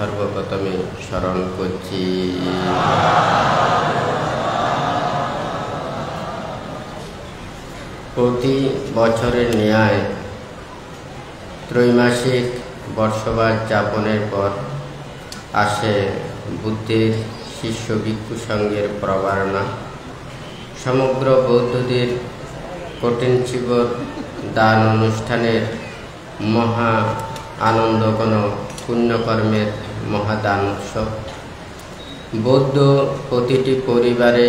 সর্বপ্রথমে স্মরণ করছি। প্রতি বছরের ন্যায় ত্রৈমাসিক বর্ষবাস যাপনের পর আসে বুদ্ধের শিষ্য ভিক্ষু সংঘের প্রবারণা। সমগ্র বৌদ্ধদের কঠিন চিবর দান অনুষ্ঠানের মহা আনন্দ কোনো পুণ্যকর্মের মহাদান উৎসব। বৌদ্ধ প্রতিটি পরিবারে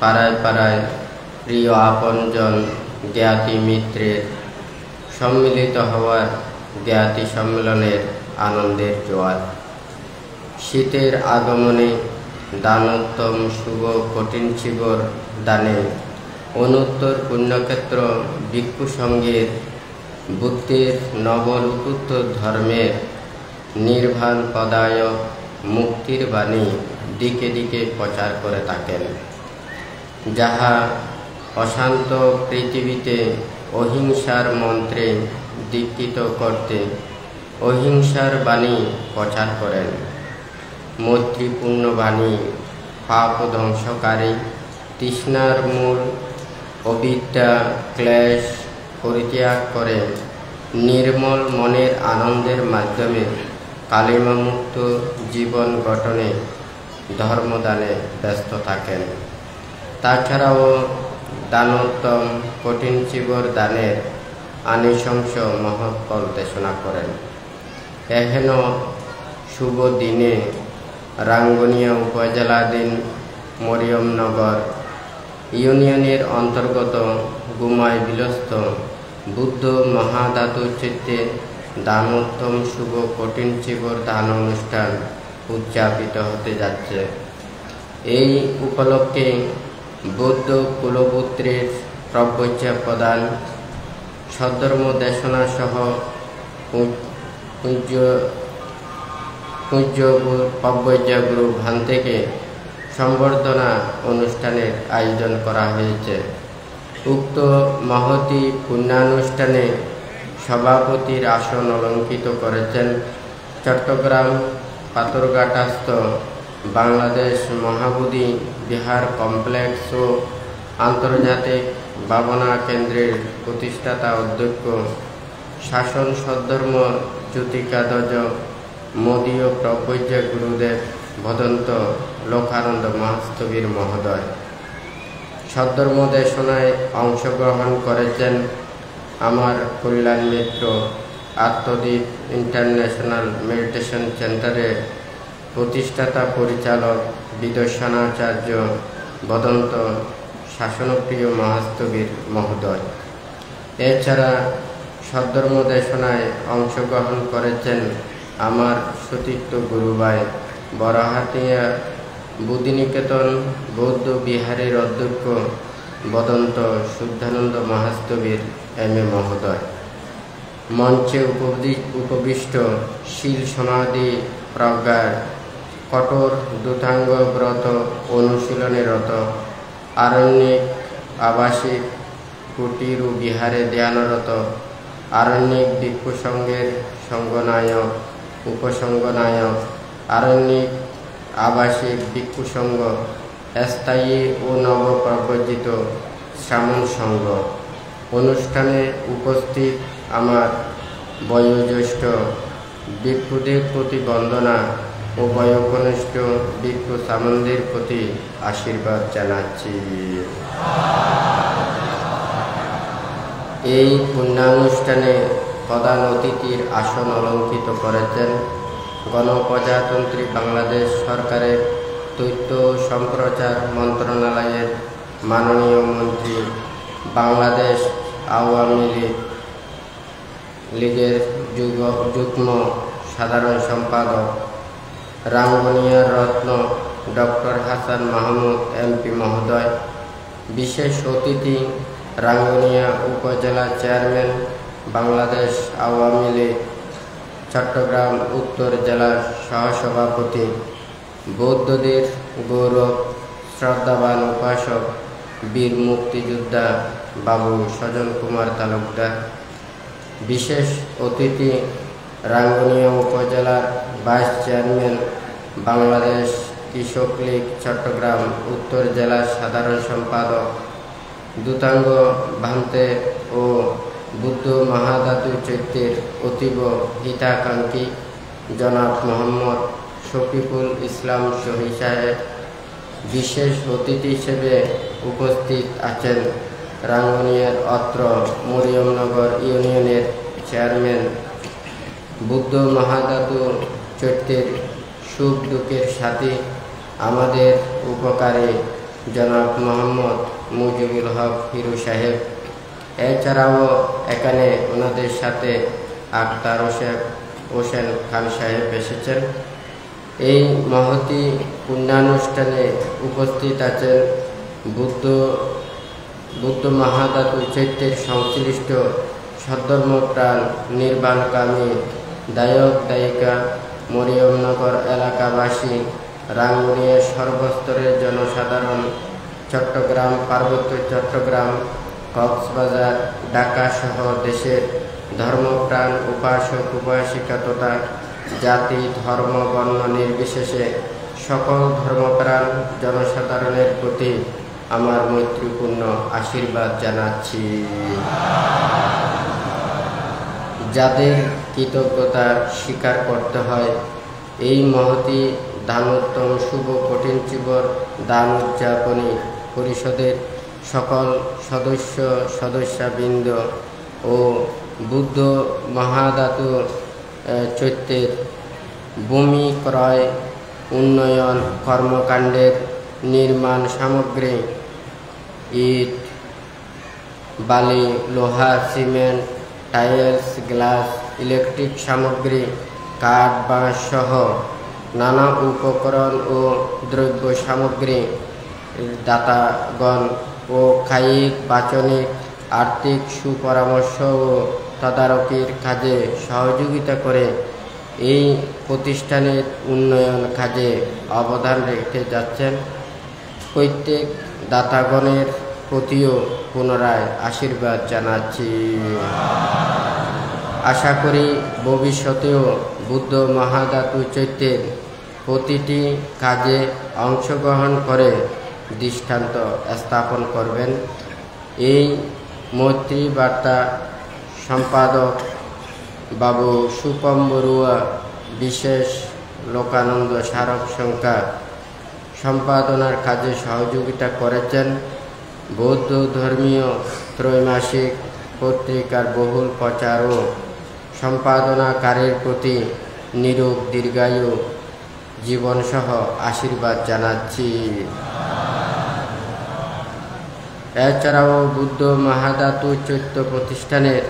পাড়ায় পাড়ায় প্রিয় আপনজন জ্ঞাতি মিত্রের সম্মিলিত হওয়ার জ্ঞাতি সম্মেলনের আনন্দের জোয়ার। শীতের আগমনে দানোত্তম শুভ কঠিন চিবর দানে অনুত্তর পুণ্যক্ষেত্র ভিক্ষু সংঘের বুদ্ধের নবলুকুত ধর্মের নির্বাণ পদায় মুক্তির বাণী দিকে দিকে প্রচার করে থাকেন, যাহা অশান্ত পৃথিবীতে অহিংসার মন্ত্রে দীক্ষিত করতে অহিংসার বাণী প্রচার করেন। মৈত্রীপূর্ণ বাণী পাপ ধ্বংসকারী, তৃষ্ণার মূল অবিদ্যা ক্লেশ পরিত্যাগ করে নির্মল মনের আনন্দের মাধ্যমে কালিমামুক্ত জীবন গঠনে ধর্মদানে ব্যস্ত থাকেন। তাছাড়াও দানোত্তম কঠিন চিবর দানের আনিশংস মহৎ ফল দেশনা করেন। এহেন শুভ দিনে রাঙ্গুনিয়া উপজেলাধীন মরিয়মনগর ইউনিয়নের অন্তর্গত গুমায় বিলস্থ বুদ্ধ মহাধাতু চিত্তে দানোত্তম শুভ কঠিন চিবর দান অনুষ্ঠান উদযাপিত হতে যাচ্ছে। এই উপলক্ষে বৌদ্ধ কুলপুত্রের প্রবজ্ঞা প্রদান, সদ্ধর্ম দেশনা সহ পূজ্য প্রবজ্ঞাগুরু ভান থেকে সম্বর্ধনা অনুষ্ঠানের আয়োজন করা হয়েছে। উক্ত মহতি পুণ্যানুষ্ঠানে সভাপতির আসন অলঙ্কৃত করেছেন চট্টগ্রাম পাথরঘাটাস্থ বাংলাদেশ মহাবোধি বিহার কমপ্লেক্স ও আন্তর্জাতিক ভাবনা কেন্দ্রের প্রতিষ্ঠাতা অধ্যক্ষ শাসন সদ্ধর্ম জ্যোতিকাধ্বজ মদীয় প্রবজ্ঞা গুরুদেব ভদন্ত লোকানন্দ মহাস্তবীর মহোদয়। সদ্ধর্ম দেশনায় অংশগ্রহণ করেছেন আমার কল্যাণ মিত্র আত্মদ্বীপ ইন্টারন্যাশনাল মেডিটেশন সেন্টারের প্রতিষ্ঠাতা পরিচালক বিদর্শনাচার্য ভদন্ত শাসনপ্রিয় মহাস্তবীর মহোদয়। এছাড়া সদ্ধর্ম দেশনায় অংশগ্রহণ করেছেন আমার সতীর্থ গুরুভাই বরাহাতিয়া বুদ্ধিনিকেতন বৌদ্ধ বিহারের অধ্যক্ষ ভদন্ত শুদ্ধানন্দ মহাস্তবীর এম.এ. মহোদয়। মঞ্চে উপবিষ্ট শীল সমাধি প্রজ্ঞার কঠোর দূতাঙ্গ ব্রত অনুশীলনেরত আরণ্যিক আবাসিক কুটির ও বিহারে ধ্যানরত আরণ্যিক ভিক্ষু সংঘের সংঘনায়ক উপসংঘনায়ক আরণ্যিক আবাসিক ভিক্ষু সংঘ স্থায়ী ও নবপ্রবর্তিত শ্রামণ সংঘ। অনুষ্ঠানে উপস্থিত আমার বয়োজ্যেষ্ঠ ভিক্ষুদের প্রতি বন্দনা ও বয়োকনিষ্ঠ ভিক্ষু সামনদের প্রতি আশীর্বাদ জানাচ্ছি। এই পুণ্যানুষ্ঠানে প্রধান অতিথির আসন অলঙ্কৃত করেছেন গণপ্রজাতন্ত্রী বাংলাদেশ সরকারের তথ্য সম্প্রচার মন্ত্রণালয়ের মাননীয় মন্ত্রী, বাংলাদেশ আওয়ামী লীগের যুগ্ম সাধারণ সম্পাদক, রাঙ্গুনিয়ার রত্ন ডক্টর হাসান মাহমুদ এমপি মহোদয়। বিশেষ অতিথি রাঙ্গুনিয়া উপজেলা চেয়ারম্যান, বাংলাদেশ আওয়ামী লীগ চট্টগ্রাম উত্তর জেলার সহসভাপতি, বৌদ্ধদের গৌরব শ্রদ্ধাবান উপাসক বীর মুক্তিযোদ্ধা বাবু সজন কুমার তালুকদার। বিশেষ অতিথি রাঙ্গুনিয়া উপজেলার ভাইস চেয়ারম্যান, বাংলাদেশ কৃষক লীগ চট্টগ্রাম উত্তর জেলার সাধারণ সম্পাদক, দূতাঙ্গ ভান্তে ও বুদ্ধ মহাধাতু চৈত্যের অতীব হিতাকাঙ্ক্ষী জনাব মোহাম্মদ শফিকুল ইসলাম শহী সাহেব। বিশেষ অতিথি হিসেবে উপস্থিত আছেন রাঙ্গুনিয়ার অত্র মরিয়মনগর ইউনিয়নের চেয়ারম্যান, বুদ্ধ মহাধাতু চৈত্যের সুখ দুঃখের সাথী, আমাদের উপকারী জনাব মোহাম্মদ মুজিবুল হক হিরু সাহেব। এছাড়াও এখানে ওনাদের সাথে আখতার হোসেন খান সাহেব এসেছেন। এই মহতি পুণ্যানুষ্ঠানে উপস্থিত আছেন বুদ্ধ মহাধাতু চৈত্যের সংশ্লিষ্ট সদ্ধর্মপ্রাণ নির্বাণকামী দায়ক দায়িকা, মরিয়মনগর এলাকাবাসী, রাঙ্গুনিয়ার সর্বস্তরের জনসাধারণ, চট্টগ্রাম, পার্বত্য চট্টগ্রাম, কক্সবাজার, ঢাকা সহ দেশের ধর্মপ্রাণ উপাসক উপাসিকা তথা জাতি ধর্ম বর্ণ নির্বিশেষে সকল ধর্মপ্রাণ জনসাধারণের প্রতি আমার মৈত্রীপূর্ণ আশীর্বাদ জানাচ্ছি। যাদের কৃতজ্ঞতা স্বীকার করতে হয়, এই মহতি দানোত্তম শুভ কঠিন চিবর দান উদযাপনী পরিষদের সকল সদস্যবৃন্দ ও বুদ্ধ মহাধাতু চৈত্যের ভূমি ক্রয় উন্নয়ন কর্মকাণ্ডের নির্মাণ সামগ্রী, ইট, বালি, লোহা, সিমেন্ট, টাইলস, গ্লাস, ইলেকট্রিক সামগ্রী, কাঠ, বাঁশ সহ নানা উপকরণ ও দ্রব্য সামগ্রী দাতাগণ ও কায়িক বাচনিক আর্থিক সুপরামর্শ ও তদারকির কাজে সহযোগিতা করে এই প্রতিষ্ঠানের উন্নয়ন কাজে অবদান রেখে যাচ্ছেন। প্রত্যেক দাতাগণের প্রতিও পুনরায় আশীর্বাদ জানাচ্ছি। আশা করি ভবিষ্যতেও বুদ্ধ মহাধাতু চৈত্যের প্রতিটি কাজে অংশগ্রহণ করে দৃষ্টান্ত স্থাপন করবেন। এই মৈত্রী বার্তা সম্পাদক বাবু সুপম বড়ুয়া বিশেষ লোকানন্দ স্মারক সংখ্যা সম্পাদনার কাজে সহযোগিতা করেছেন। বৌদ্ধ ধর্মীয় ত্রৈমাসিক পত্রিকার বহুল প্রচার ও সম্পাদনাকারীর প্রতি নিরোগ দীর্ঘায়ু জীবনসহ আশীর্বাদ জানাচ্ছি। এছাড়াও বুদ্ধ মহাধাতু চৈত্য প্রতিষ্ঠানের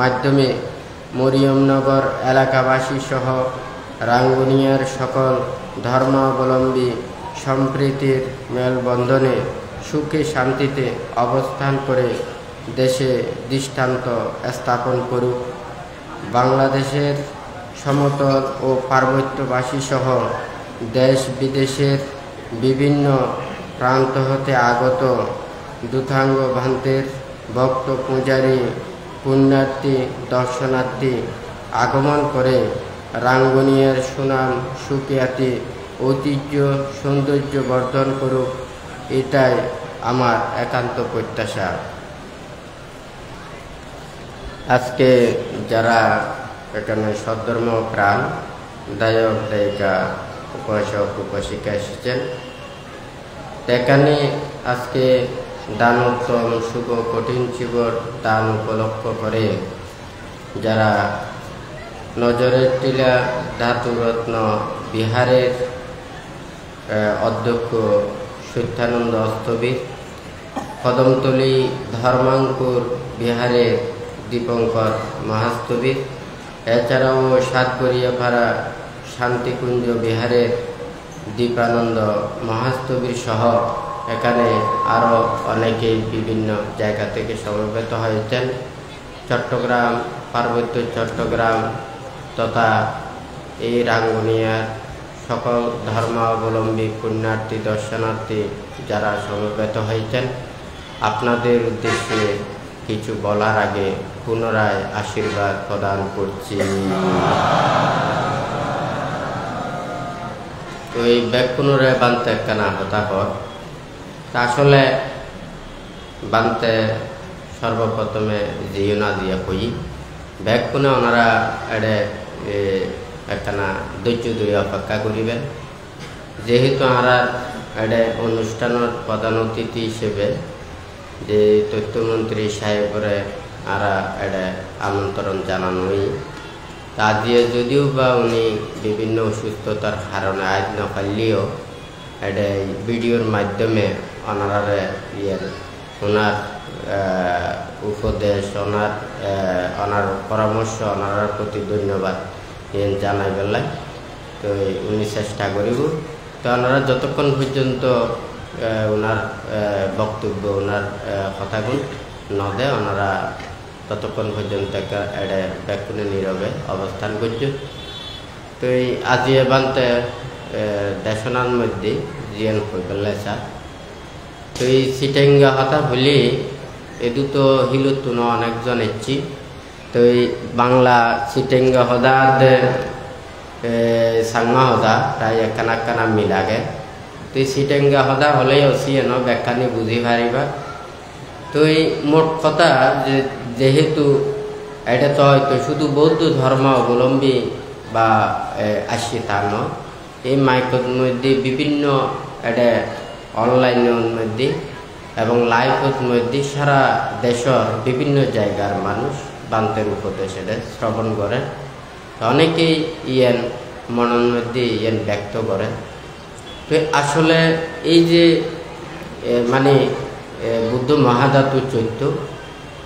মাধ্যমে মরিয়মনগর এলাকাবাসী সহ রাঙ্গুনিয়ার সকল ধর্মাবলম্বী সম্প্রীতির মেলবন্ধনে সুখে শান্তিতে অবস্থান করে দেশে দৃষ্টান্ত স্থাপন করুক। বাংলাদেশের সমতল ও পার্বত্যবাসী সহ দেশ বিদেশের বিভিন্ন প্রান্ত হতে আগত দূতাঙ্গ ভান্তের ভক্ত পূজারী পুণ্যার্থী দর্শনার্থী আগমন করে রাঙ্গুনিয়ার সুনাম সুখ্যাতি ঐতিহ্য সৌন্দর্য বর্ধন করুক, এটাই আমার একান্ত প্রত্যাশা। আজকে যারা এখানে সদ্ধর্ম প্রাণ দায়ক দায়িকা উপাসক উপাসিকা এসেছেন, এখানে আজকে দানোত্তম শুভ কঠিন চিবর দান উপলক্ষ করে যারা নজরের টিলা ধাতুরত্ন বিহারের অধ্যক্ষ সত্যানন্দ স্থবির, কদমতলী ধর্মাঙ্কুর বিহারের দীপঙ্কর মহাস্থবির, এছাড়াও সাতগড়িয়াপাড়া শান্তিকুঞ্জ বিহারের দীপানন্দ মহাস্থবির সহ এখানে আরও অনেকেই বিভিন্ন জায়গা থেকে সমবেত হয়েছেন। চট্টগ্রাম, পার্বত্য চট্টগ্রাম তথা এই রাঙ্গুনিয়ার সকল ধর্মাবলম্বী পুণ্যার্থী দর্শনার্থী যারা সমবেত হয়েছেন, আপনাদের উদ্দেশ্যে কিছু বলার আগে পুনরায় আশীর্বাদ প্রদান করছি। তো এই ব্যাকুণরে বানতে কেনা হতা কর তা আসলে বানতে সর্বপ্রথমে জিও না দিয়ে কই ব্যাকুণে ওনারা এড়ে একখানা ধৈর্য ধরে অপেক্ষা করিবেন যেহেতু আমরা এড়ে অনুষ্ঠানের প্রধান অতিথি হিসেবে যে তথ্যমন্ত্রী সাহেবরে আমরা এড়ে আমন্ত্রণ জানানোই তা দিয়ে যদিও বা উনি বিভিন্ন অসুস্থতার কারণে আজ না পারলেও এড়ে ভিডিওর মাধ্যমে ওনারে ওনার উপদেশ ওনার পরামর্শ ওনার প্রতি ধন্যবাদ জানাই বেলায় তো উনি চেষ্টা করিব তো ওনারা যতক্ষণ পর্যন্ত ওনার বক্তব্য ওনার কথাগুলো নদে ওনারা ততক্ষণ পর্যন্ত এড়ে ব্যাকুণে নীরবে অবস্থান করছে তো এই আজি বানতে দেশনার মধ্যে জিয়ান হয়ে পেলে স্যার তো এই সিটেঙ্গা হতা বলি এ দুটো হিলুতুন অনেকজন এসছি তো এই বাংলা সিটেঙ্গা হদাদ সাংমা হদা প্রায় একখানা মিলাগে তো এই সিটেঙ্গা হদা হলেই অসিয়েন ব্যাখ্যানি বুঝি পারিবা তো এই মোট কথা যেহেতু এটা তো হয়তো শুধু বৌদ্ধ ধর্ম অবলম্বী বা আসছে তা নয় এই মাইকের মধ্যে বিভিন্ন এটা অনলাইনের মধ্যে এবং লাইভের মধ্যে সারা দেশের বিভিন্ন জায়গার মানুষ বান্তের উপদেশ এটা শ্রবণ করে অনেকেই মনের মধ্যে ব্যক্ত করে তো আসলে এই যে মানে বুদ্ধ মহাধাতু চৈত্য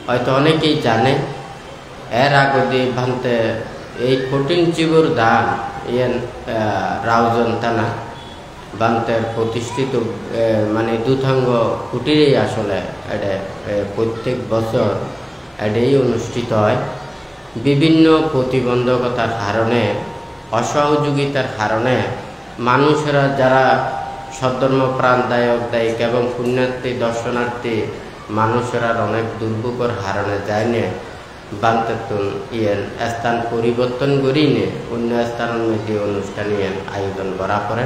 হয়তো অনেকেই জানে এর আগে ভান্তে এই কঠিন জীবর দান রাউজন থানা বান্তের প্রতিষ্ঠিত মানে দুথাঙ্গ কুটিরেই আসলে এটা প্রত্যেক বছর এটাই অনুষ্ঠিত হয় বিভিন্ন প্রতিবন্ধকতার কারণে অসহযোগিতার কারণে মানুষেরা যারা সদ্ধর্ম প্রাণদায়ক দায়িক এবং পুণ্যার্থী দর্শনার্থী মানুষেরা অনেক দুর্ভোগের হারণে যায় না বান্তেতুন স্থান পরিবর্তন করি নে অন্য স্থানের মধ্যে অনুষ্ঠান আয়োজন করা পরে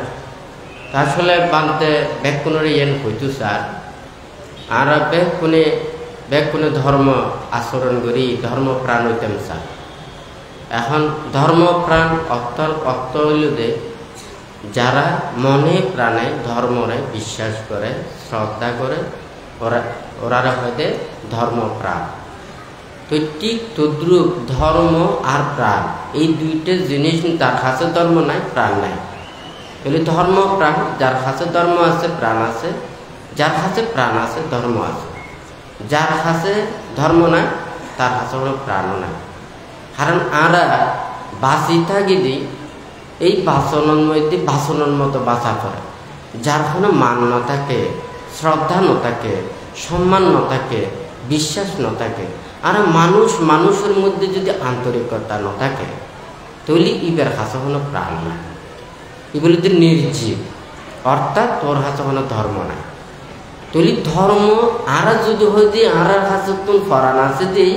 আসলে বান্তে ব্যাকুণের হইতো স্যার আর ব্যাকুণে ধর্ম আচরণ করি ধর্ম প্রাণ হইতাম স্যার এখন ধর্ম প্রাণ অর্থ হইল যে যারা মনে প্রাণে ধর্মরে বিশ্বাস করে শ্রদ্ধা করে ওরা হয়তো ধর্ম প্রাণ তো ঠিক তদ্রুপ ধর্ম আর প্রাণ এই দুইটা জিনিস তার কাছে ধর্ম নাই প্রাণ নাই তাহলে ধর্ম প্রাণ যার কাছে ধর্ম আছে প্রাণ আছে যার কাছে প্রাণ আছে ধর্ম আছে যার কাছে ধর্ম নাই তার কাছে কোনো প্রাণও নাই কারণ আমরা বাঁচি থাকি দি এই বাসনের মধ্যে বাসনের মতো বাঁচা করে যার কোনো মান ন থাকে শ্রদ্ধা ন থাকে সম্মান ন থাকে বিশ্বাস ন থাকে আর মানুষের মধ্যে যদি আন্তরিকতা ন থাকে তাহলে ইবের কাছে কোনো প্রাণ নাই এগুলি তো নির্জীব অর্থাৎ তোর কাছে কোনো ধর্ম নাই তাহলে ধর্ম আর যদি হয় যে আর কাছে তোর ফরান আছে দিই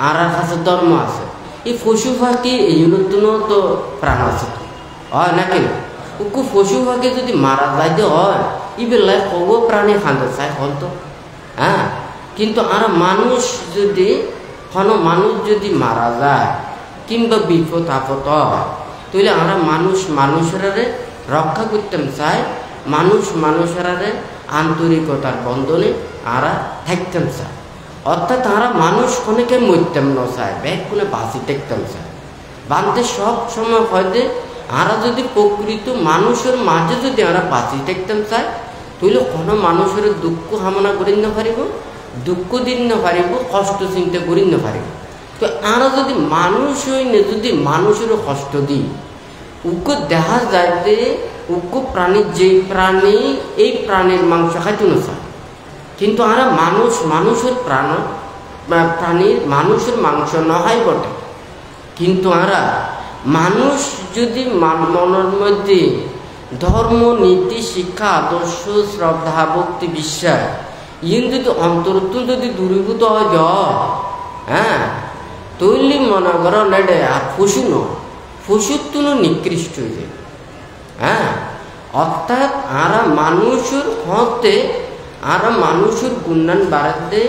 আর কাছে ধর্ম আছে এই পশু পাখি এইগুলোর তো প্রাণ আছে হয় নাকি ওকে পশু পাখি যদি মারা যায় যে হয় ই বেলায় কব প্রাণী খাঁদে চাই হল তো হ্যাঁ কিন্তু আর মানুষ যদি মারা যায় কিংবা বিপদ আপদ হয় তাহলে আমরা মানুষেরারে রক্ষা করতাম চাই মানুষেরারে আন্তরিকতার বন্ধনে আমরা থাকতাম চাই অর্থাৎ আমরা মানুষ কোনেকে মরতাম ন চাই ব্যাগ কোনে বাঁচি থাকতাম চাই বাঁধতে সব সময় হয়তো আমরা যদি প্রকৃত মানুষের মাঝে যদি আমরা বাঁচি থাকতাম চাই তাহলে কোনো মানুষের দুঃখ কামনা করি না পারিব দুঃখ দিন না পারিব কষ্ট চিন্তা করি না পারিব তো আমরা যদি মানুষ হই না যদি মানুষের কষ্ট দিই উকে দেখা যায় যে উকে প্রাণীর যে প্রাণী এই প্রাণীর মাংস খাইতে না চায় কিন্তু আমরা মানুষের প্রাণীর মানুষের মাংস নয় বটে কিন্তু আমরা মানুষ যদি মনের মধ্যে ধর্ম নীতি শিক্ষা আদর্শ শ্রদ্ধা ভক্তি বিশ্বাস যদি অন্তরত্ব যদি দূরীভূত হয় হ্যাঁ তৈলি মনে করো নেডে আর পশু পশুর তুলো নিকৃষ্ট হয়ে যায় হ্যাঁ অর্থাৎ আরা মানুষের হতে আরা মানুষের গুণান বাড়াতে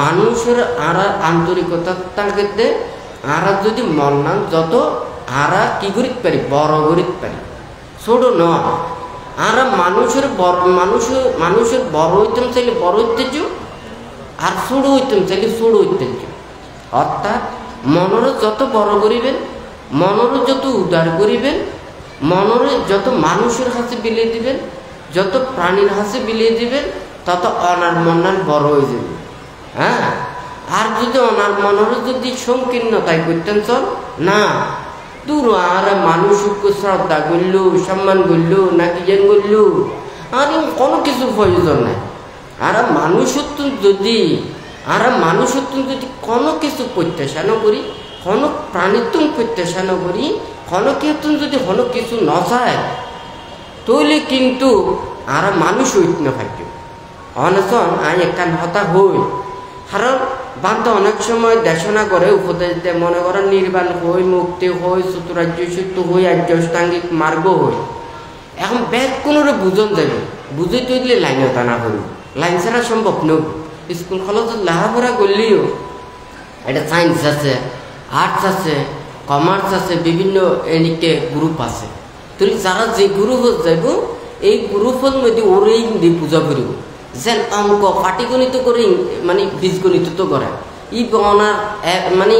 মানুষের আরা আন্তরিকতা তাকে আরা যদি মলনান যত আরা কি করিতে পারি বড় করিতে পারি ছোট ন আরা মানুষের বড় মানুষের বড় হইতেম চাইলে বড় ঐতিহ্য আর ছোট হইতেম চাইলে ছোট ঐতিহ্য। অর্থাৎ মনরে যত বড় করিবেন মনরে যত উদার করিবেন মনরে যত মানুষের হাতে বিলিয়ে দিবেন যত প্রাণীর হাতে বিলিয়ে দিবেন তত অনার মনার বড় হয়ে যাবে। হ্যাঁ আর যদি অনার মনরে যদি সংকীর্ণতায় করতেন চল না দূর আর মানুষকে শ্রদ্ধা করলু সম্মান করলু নাকি যেন করলু আর কোনো কিছু প্রয়োজন নাই। আর মানুষত্ব যদি কোনো কিছু প্রত্যাশা না করি কোনো প্রাণীত্ব প্রত্যাশা না করি কোনো ক্ষেত্রে যদি কোনো কিছু ন চায় তাহলে কিন্তু আর মানুষ হইত না থাকবে। অনশন আমি একখান হতা হই কারণ বান্ত অনেক সময় দেশনা করে উপদেশ দেয় মনে করেন নির্বাণ হই মুক্তি হই চতুরাজ্য সূত্র হই আর্যষ্টাঙ্গিক মার্গ হই এখন ব্যাগ কোনোরে বুঝন যাবে বুঝে তৈরি লাইন টানা করি লাইন ছাড়া সম্ভব নব। স্কুল কলেজত লেখাপড়া করলেও এটা সায়েন্স আছে আর্টস আছে কমার্স আছে বিভিন্ন এদিকে গ্রুপ আছে তাহলে যারা যে গ্রুপত যাব এই গ্রুপত মধ্যে ওরেই পূজা করিব যেন অঙ্ক পাটিগণিত করে মানে বীজগণিত তো করে ই বনার মানে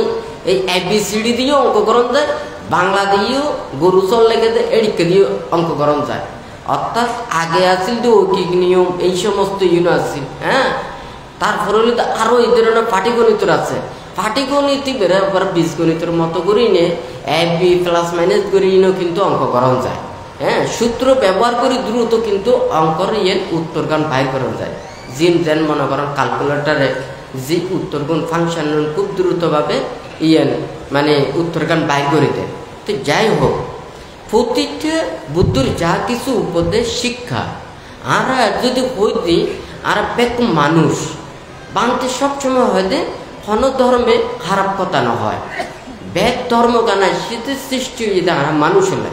এই ABCD দিয়েও অঙ্ককরণ যায় বাংলা দিয়েও গরু চল লেগে দেয় এদিকে দিয়েও অঙ্ককরণ যায়। অর্থাৎ আগে আছিল তো ঐকিক নিয়ম এই সমস্ত ইউনো আছিল। হ্যাঁ তারপরে হলে তো আরও এই ধরনের পাটিগণিতর আছে পাটিগণিত বেরোবার বীজগণিতের মতো করি নে AB প্লাস মাইনাস করি কিন্তু অঙ্ককরণ যায়। হ্যাঁ সূত্র ব্যবহার করে দ্রুত কিন্তু অঙ্কর উত্তরগান বাইর করা যায়। জিম যেন মনে করেন ক্যালকুলেটারে যে উত্তরগুণ ফাংশন খুব দ্রুতভাবে মানে উত্তরগান বাইর করে দেয়। তো যাই হোক প্রতিটা বুদ্ধর যা কিছু উপদেশ শিক্ষা আর যদি হইতে আর বেক মানুষ বাংতে সবসময় হয়তো কোন ধর্মে খারাপ কথা না হয় বেদ ধর্ম গানা শীতের সৃষ্টি হয়ে যায় মানুষ হলে।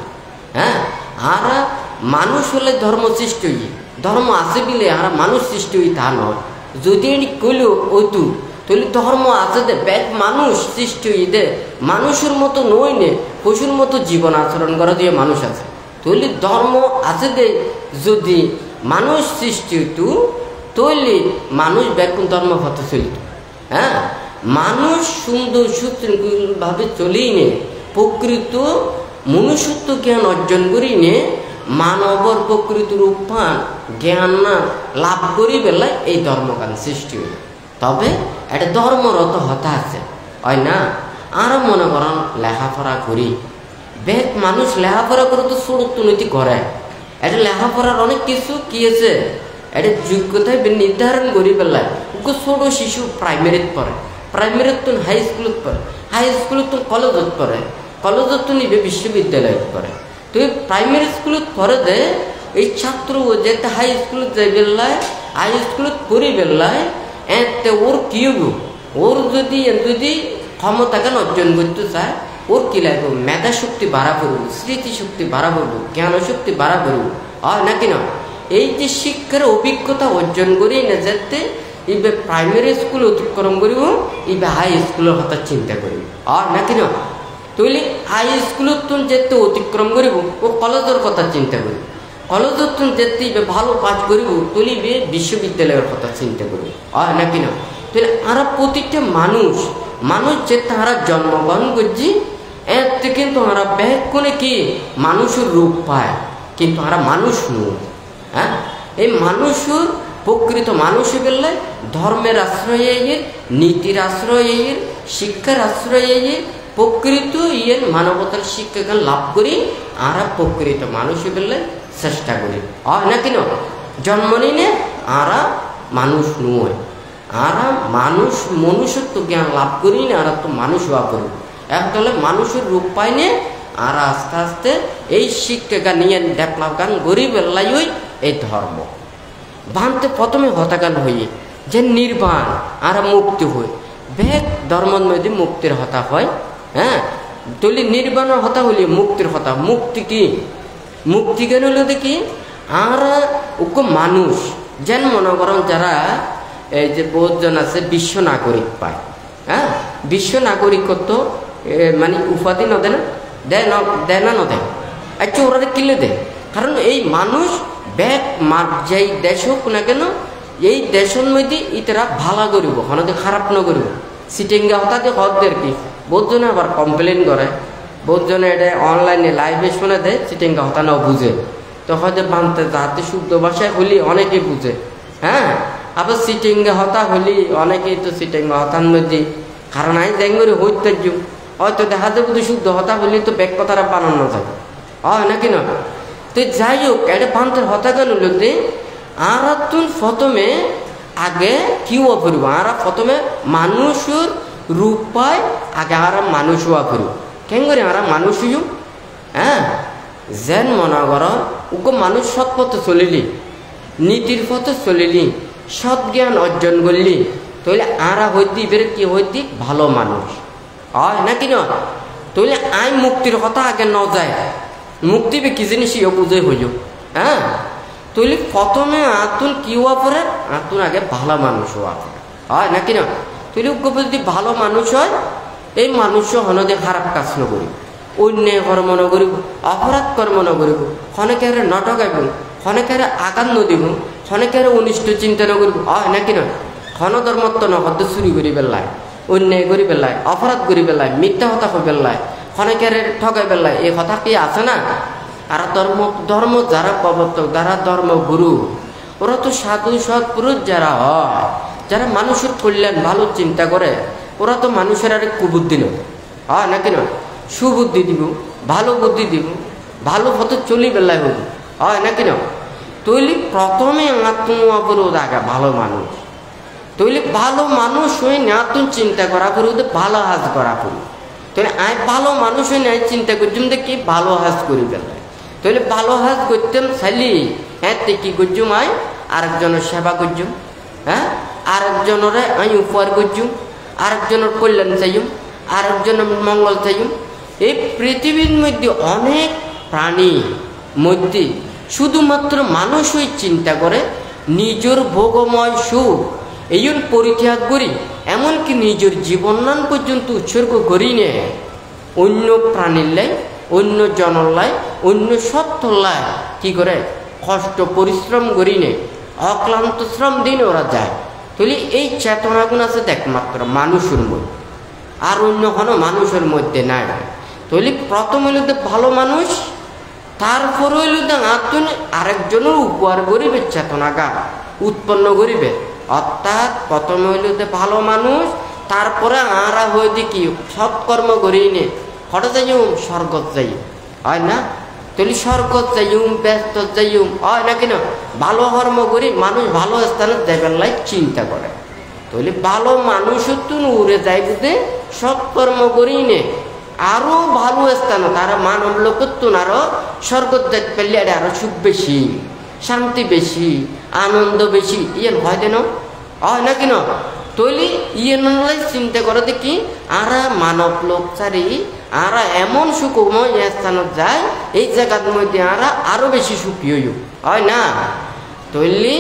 হ্যাঁ আর মানুষ হলে ধর্ম সৃষ্টি হয়ে ধর্ম আছে বলে আর মানুষ সৃষ্টি হয়ে তা নয় যদি এটি কইলেও ওইটু তাহলে ধর্ম আছে দে বেদ মানুষ সৃষ্টি হয়ে দে মানুষের মতো নই নে পশুর মতো জীবন আচরণ করা দিয়ে মানুষ আছে তাহলে ধর্ম আছে দে যদি মানুষ সৃষ্টি হইতু তাহলে মানুষ ব্যাকুণ ধর্ম হতে চলিত। হ্যাঁ মানুষ সুন্দর সুশৃঙ্খলভাবে চলেই নে প্রকৃত মনুষ্যত্ব জ্ঞান অর্জন করি নে মানবর প্রকৃত রূপান জ্ঞান না লাভ করি বেলায় এই ধর্মজ্ঞান সৃষ্টি হইল। তবে এটা ধর্মরত হতা আছে হয় না আর মনে করেন লেখাপড়া করি বেগ মানুষ লেখাপড়া করে তো ষড়ত্বনীতি করে এটা লেখাপড়ার অনেক কিছু কি আছে এটা যোগ্যতায় নির্ধারণ করি বেলায় ছোট শিশু প্রাইমারিত পড়ে প্রাইমারিত তো হাই স্কুলত পড়ে হাই স্কুলত তো কলেজত পড়ে কলেজত তো নিবে বিশ্ববিদ্যালয়ত পড়ে তো এই প্রাইমারি স্কুলত পড়ে দে এই ছাত্র যেতে হাই স্কুলত যাই বেলায় হাই স্কুলত পড়ি বেলায় এতে ওর কি হব ওর যদি ক্ষমতাজ্ঞান অর্জন করতে চায় ওর কি লাগবে মেধা শক্তি বাড়া পড়ব স্মৃতিশক্তি বাড়া পড়ব জ্ঞান শক্তি বাড়া পড়ব হয় নাকি না এই যে শিক্ষার অভিজ্ঞতা অর্জন করি না যাতে ইবে প্রাইমারি স্কুল অতিক্রম করিব ইবে হাই স্কুলের কথা চিন্তা করিব আর নাকি না তাহলে হাই স্কুলত তুমি যেতে অতিক্রম করিব ও কলেজের কথা চিন্তা করিব কলেজত তুমি যেতে ইবে ভালো কাজ করিব তাহলে ইবে বিশ্ববিদ্যালয়ের কথা চিন্তা করিব আর নাকি না তাহলে আর প্রতিটা মানুষ যে তারা জন্মগ্রহণ করছি এতে কিন্তু আমরা ব্যাগ করে কি মানুষের রূপ পায় কিন্তু আমরা মানুষ নয়। হ্যাঁ এই মানুষের প্রকৃত মানুষ বললে ধর্মের আশ্রয়ে নীতির আশ্রয়ে শিক্ষার আশ্রয়ে প্রকৃত মানবতার শিক্ষা লাভ করি আর প্রকৃত মানুষ বললে চেষ্টা করি হয় নাকি না জন্ম নিনে আর মানুষ নয় আর মানুষ মনুষ্যত্ব জ্ঞান লাভ করি না আর তো মানুষ হওয়া করি একদলে মানুষের রূপ পাইনে আর আস্তে আস্তে এই শিক্ষা নিয়ে ডেভেলপ গান গরিব লাই এই ধর্ম বানতে প্রথমে হতাগান হইয়ে যে নির্বাণ আর মুক্তি হই বেগ ধর্মের মধ্যে মুক্তির হতা হয়। হ্যাঁ তাহলে নির্বাণের হতা হইলে মুক্তির হতা মুক্তি কি মুক্তি কেন হলো দেখি আর ওকে মানুষ যেন মনে করেন যারা এই যে বহুজন আছে বিশ্ব নাগরিক পায়, হ্যাঁ বিশ্ব নাগরিকত্ব মানে উপাধি নদে না, দেয় না নদে, আচ্ছা ওরা কিলে দেয়। কারণ এই মানুষ ব্যাগ যেই দেশ হোক না কেন এই দেশের মধ্যে ইতারা ভালো করিব, হনদে খারাপ ন করিব। সিটিংগা হঠাৎ হদের কি বহুজনে আবার কমপ্লেন করে, বহুজনে এটা অনলাইনে লাইভে শুনে দেয় সিটিংগা হতা না বুঝে, তো হয়তো বানতে যাতে শুদ্ধ ভাষায় হলি অনেকেই বুঝে, হ্যাঁ আবার সিটিংগা হতা হলি অনেকেই তো সিটিংগা হতার মধ্যে কারণ আই জেঙ্গরি হইতে হয়তো দেখা যাবে তো শুদ্ধ হতা হলি তো ব্যাগ কথাটা বানানো যায়, হয় নাকি না? তো যাই হোক এটা বান্তের হতা কেন লোকতে আর তুই প্রথমে আগে কি হওয়া ফুরব, আর প্রথমে মানুষের রূপ পায় আগে আর মানুষ হওয়া ফুরব। কেন করে আর মানুষ হইম, হ্যাঁ যেন মনে কর ওকে মানুষ সৎ পথে চলিলি, নীতির পথে চলিলি, সৎ জ্ঞান অর্জন করলি, তাহলে আরা হইতি এবার কি হইতি ভালো মানুষ, হয় নাকি না? তাহলে আই মুক্তির কথা আগে ন যায়, মুক্তি কি জিনিস ইয়ে বুঝে হইল, হ্যাঁ তাহলে প্রথমে আতুন কি হওয়া পরে আতুন আগে ভালো মানুষ হওয়া পরে, হয় নাকি না? তাহলে যদি ভালো মানুষ হয় এই মানুষ হনদে খারাপ কাজ ন করিব, অন্যায় কর্ম ন করিব, অপরাধ কর্ম ন করিব, ক্ষণেকে নটকাইব, ক্ষণেকে আঘাত ন দিব, ক্ষণেকে অনিষ্ট চিন্তা ন করিব, হয় নাকি না? ক্ষণ ধর্মত্ব নহত চুরি করি পেলায়, অন্যায় করি পেলায়, অপরাধ করি পেলায়, মিথ্যা কথা কই পেলায়, ক্ষণেকে ঠকাই পেলায়, এই কথা কি আছে না? আর ধর্ম যারা প্রবর্তক, যারা ধর্মগুরু ওরা তো সাধু সৎপুরুষ যারা হয়, যারা মানুষের কল্যাণ ভালো চিন্তা করে, ওরা তো মানুষের আর কুবুদ্ধি নয়, হয় নাকি না? সুবুদ্ধি দিব, ভালো বুদ্ধি দিব, ভালো পথে চলি বেলায় হইব, হয় নাকি না? তৈলি প্রথমে আত্মপরোধ আগে ভালো মানুষ, তৈলি ভালো মানুষ হয়ে নাতুন চিন্তা করা পড়ে ভালো হাজ করা পড়ি, তাহলে আয় ভালো মানুষ হয়ে নাই চিন্তা করছুম দেখি ভালো হাজ করি পেলায়, তাহলে ভালো হাজ করতাম চাইলি হ্যাঁ তে কি করছুম আয় আরেকজনের সেবা করছুম, হ্যাঁ আরেকজনের আমি উপহার করছুম, আরেকজনের কল্যাণ চাইম, আরেকজনের মঙ্গল চাইম। এই পৃথিবীর মধ্যে অনেক প্রাণী মধ্যে শুধুমাত্র মানুষই চিন্তা করে নিজের ভোগময় সুখ এই পরিত্যাগ করি, এমনকি নিজের জীবনান পর্যন্ত উৎসর্গ করি নে অন্য প্রাণীর লাই, অন্য জনের লাই, অন্য সত্তর লাই কি করে কষ্ট পরিশ্রম করি নে, অক্লান্ত শ্রম দিন ওরা যায়। তাহলে এই চেতনাগুণ আছে একমাত্র মানুষের মধ্যে, আর অন্য কোনো মানুষের মধ্যে নাই। তাহলে প্রথম হইল ভালো মানুষ, তারপর হইল আতুন আরেকজনের উপহার করিবে, চেতনাগা উৎপন্ন করিবে, অর্থাৎ প্রথম হইল ভালো মানুষ, তারপরে আরা হইতে কি সৎকর্ম করি নে হঠাৎ যাইম স্বর্গত যাই, হয় না? তাহলে স্বর্গত যাইম, ব্যস্ত যাইম, হয় নাকি না? ভালো কর্ম করি মানুষ ভালো স্থানে যাইবার লাই চিন্তা করে, তাহলে ভালো মানুষ তুন উড়ে যাই বুঝে সৎকর্ম করি নে আরো ভালো স্থানে তারা মানব লোকত্বন আরো স্বর্গত যাইতে পারলে এটা আরো সুখ বেশি, শান্তি বেশি, আনন্দ বেশি, ইয়ে হয় দেন, হয় নাকি না? তৈলি ইয়ে নয় চিন্তা করে দেখি আরা মানব লোক চারি আরা এমন সুখময় স্থানত যায় এই জায়গার মধ্যে আরা আরো বেশি সুখী হইব, হয় না? তৈলি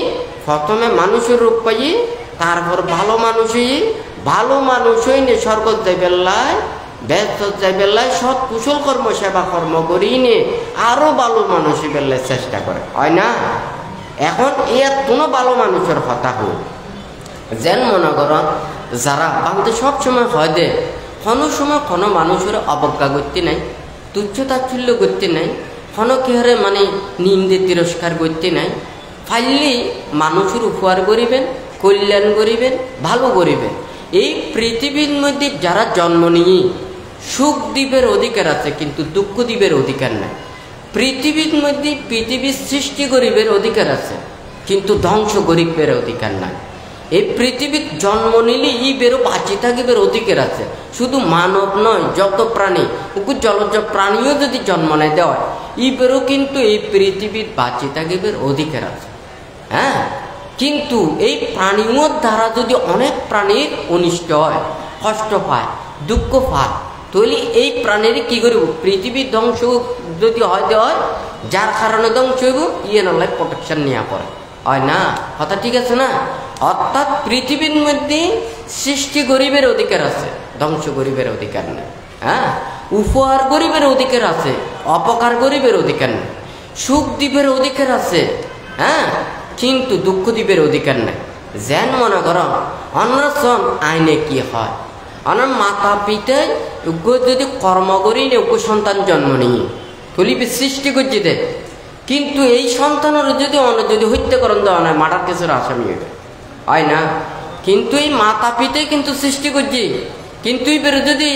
প্রথমে মানুষের রূপ পাই, তারপর ভালো মানুষ হই, ভালো মানুষ হই নে স্বর্গত যাই বেলায়, ব্যস্ত যাই বেলায় সৎ কুশল কর্ম সেবা কর্ম করি নে আরো ভালো মানুষ বেলায় চেষ্টা করে, হয় না? এখন এর কোনো ভালো মানুষের কথা হোক যেন মনে কর যারা বাংতে সবসময় হয় দে কোনো সময় কোনো মানুষের অবজ্ঞা করতে নাই, তুচ্ছ তাচ্ছল্য করতে নাই, কোনো কি হারে মানে নিন্দে তিরস্কার করতে নাই, ফাইলি মানুষের উপহার করিবেন, কল্যাণ করিবেন, ভালো করিবেন। এই পৃথিবীর মধ্যে যারা জন্ম নিয়ে সুখ দ্বীপের অধিকার আছে কিন্তু দুঃখ দ্বীপের অধিকার নাই, পৃথিবীর মধ্যে পৃথিবীর সৃষ্টি গরিবের অধিকার আছে কিন্তু ধ্বংস গরিবের অধিকার নাই। এই পৃথিবীর জন্ম নিলে ই বেরো বাঁচি থাকিবের অধিকার আছে, শুধু মানব নয় যত প্রাণী জলজ প্রাণীও যদি জন্ম নেয় দেওয়া ই বেরো কিন্তু এই পৃথিবীর বাঁচি থাকিবের অধিকার আছে, হ্যাঁ। কিন্তু এই প্রাণীর দ্বারা যদি অনেক প্রাণীর অনিষ্ট হয়, কষ্ট পায়, দুঃখ পায়, তাহলে এই প্রাণীর কি করব? পৃথিবীর ধ্বংস যদি হয় যার কারণে ধ্বংস হইব ইয়েন আল্লাহ প্রোটেকশন নেওয়া পড়ে হয় না কথা ঠিক আছে না অর্থাৎ পৃথিবীর মধ্যে সৃষ্টি গরিবের অধিকার আছে ধ্বংস গরিবের অধিকার নেই হ্যাঁ উপহার গরিবের অধিকার আছে অপকার গরিবের অধিকার নেই সুখ দ্বীপের অধিকার আছে হ্যাঁ কিন্তু দুঃখ দ্বীপের অধিকার নেই যেন মনে কর অন্নসন আইনে কি হয় আমার মাতা পিতায় যদি কর্ম করি সন্তান জন্ম নিয়ে তুলিপি সৃষ্টি করছি দে কিন্তু এই সন্তানের যদি হত্যাকরণ দেওয়া নয় মার্ডার কেসের আসামি হবে হয় না কিন্তু এই মাতা পিতাই কিন্তু সৃষ্টি করছি কিন্তু এবার যদি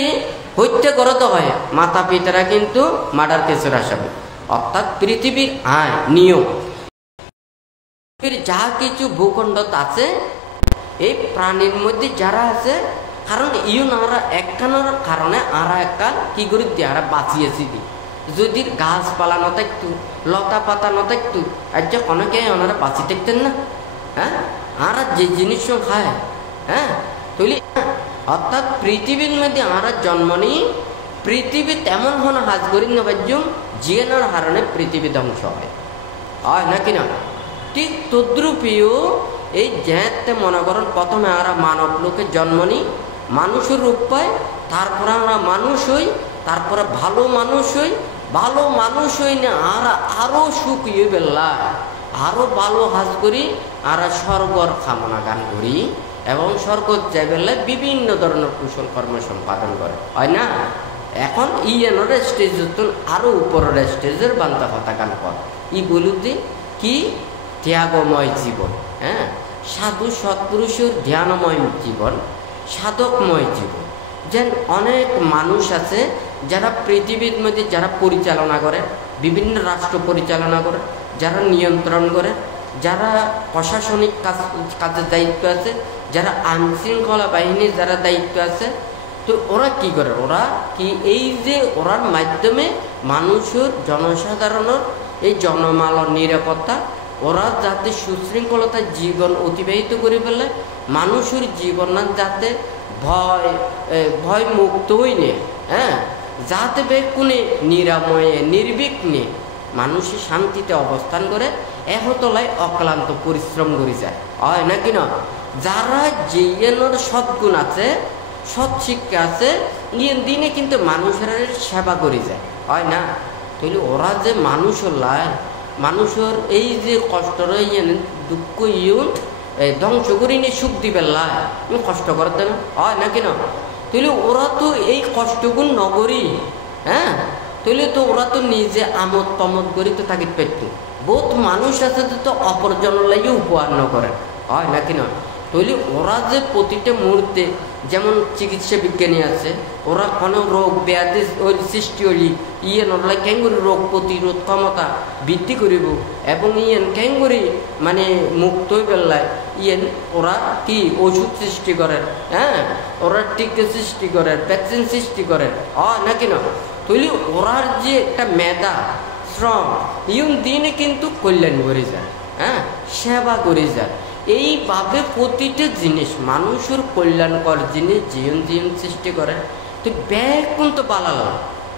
হত্যা করতে হয় মাতা পিতারা কিন্তু মার্ডার কেসের আসামি অর্থাৎ পৃথিবীর আইন নিয়ম যা কিছু ভূখণ্ডত আছে এই প্রাণীর মধ্যে যারা আছে কারণ আমরা একখানোর কারণে আরা একটা কি করি দিয়ে আরা বাঁচিয়েছি দি যদি গাছপালা ন থাকতো লতা পাতা ন থাকতো আজ অনেকে ওনারা বাঁচি থাকতেন না হ্যাঁ আরা যে জিনিস খায় হ্যাঁ তুলি অর্থাৎ পৃথিবীর মধ্যে আমরা জন্ম নিয়ে পৃথিবী তেমন হন হাজ করি নবাজ্যম জিয়ানোর হারণে পৃথিবী ধ্বংস হয় নাকি না ঠিক তদ্রুপীয় এই যেতে মনে করেন প্রথমে আমরা মানব লোকের জন্ম নিই মানুষের রূপ পায় তারপরে আমরা মানুষ হই তারপরে ভালো মানুষ হই না আমরা আরো সুখ ইয়ে বেলা আরো ভালো হাজ করি আমরা স্বর্গর কামনা গান করি এবং স্বর্গ যাই বেলায় বিভিন্ন ধরনের কুশল কর্ম সম্পাদন করে হয় না এখন ইয়েনের স্টেজ আরো উপরের স্টেজের বান্তা কথা গান কর বলুতে কি ত্যাগময় জীবন হ্যাঁ সাধু সৎপুরুষের ধ্যানময় জীবন সাধকময় জীবন যেন অনেক মানুষ আছে যারা পৃথিবীর মধ্যে যারা পরিচালনা করে বিভিন্ন রাষ্ট্র পরিচালনা করে যারা নিয়ন্ত্রণ করে যারা প্রশাসনিক কাজের দায়িত্ব আছে যারা আইনশৃঙ্খলা বাহিনীর যারা দায়িত্ব আছে তো ওরা কি করে ওরা কি এই যে ওরার মাধ্যমে মানুষের জনসাধারণের এই জনমালর নিরাপত্তা ওরা যাতে সুশৃঙ্খলতার জীবন অতিবাহিত করে ফেলে মানুষের জীবন যাতে ভয় মুক্ত হইনে হ্যাঁ যাতে বেকুনে নিরাময়ে নির্বিঘ্নে মানুষের শান্তিতে অবস্থান করে এহতলায় অক্লান্ত পরিশ্রম করে যায় হয় নাকি না যারা যেয়ের সদ্গুণ আছে সৎ শিক্ষা আছে দিনে কিন্তু মানুষের সেবা করে যায় হয় না তাহলে ওরা যে মানুষের এই যে কষ্ট দুঃখ ধ্বংস করি নিয়ে সুখ দিবে কষ্ট করতে না হয় নাকি না তাহলে ওরা তো এই কষ্টগুণ নগরী হ্যাঁ তাহলে তো ওরা তো নিজে আমোদ প্রমোদ করি তো তাকে পেত বহুত মানুষ আছে তো অপরজনের লাগে উপহার ন করে হয় নাকি না তাহলে ওরা যে প্রতিটা মুহূর্তে যেমন চিকিৎসা বিজ্ঞানী আছে ওরা কোনো রোগ ব্যাধি সৃষ্টি হলি নলাই কেন করে রোগ প্রতিরোধ ক্ষমতা বৃদ্ধি করিব এবং কেন করে মানে মুক্ত হয়ে পেলায় ওরা কি ওষুধ সৃষ্টি করে হ্যাঁ ওরা টিকা সৃষ্টি করে ভ্যাকসিন সৃষ্টি করে নাকি না তাহলে ওরার যে একটা মেধা শ্রম দিনে কিন্তু কল্যাণ করে যায় হ্যাঁ সেবা করে যায় এইভাবে প্রতিটা জিনিস মানুষের কল্যাণকর জিনিস জীবন সৃষ্টি করে তো ব্যাগ কিন্তু পালাল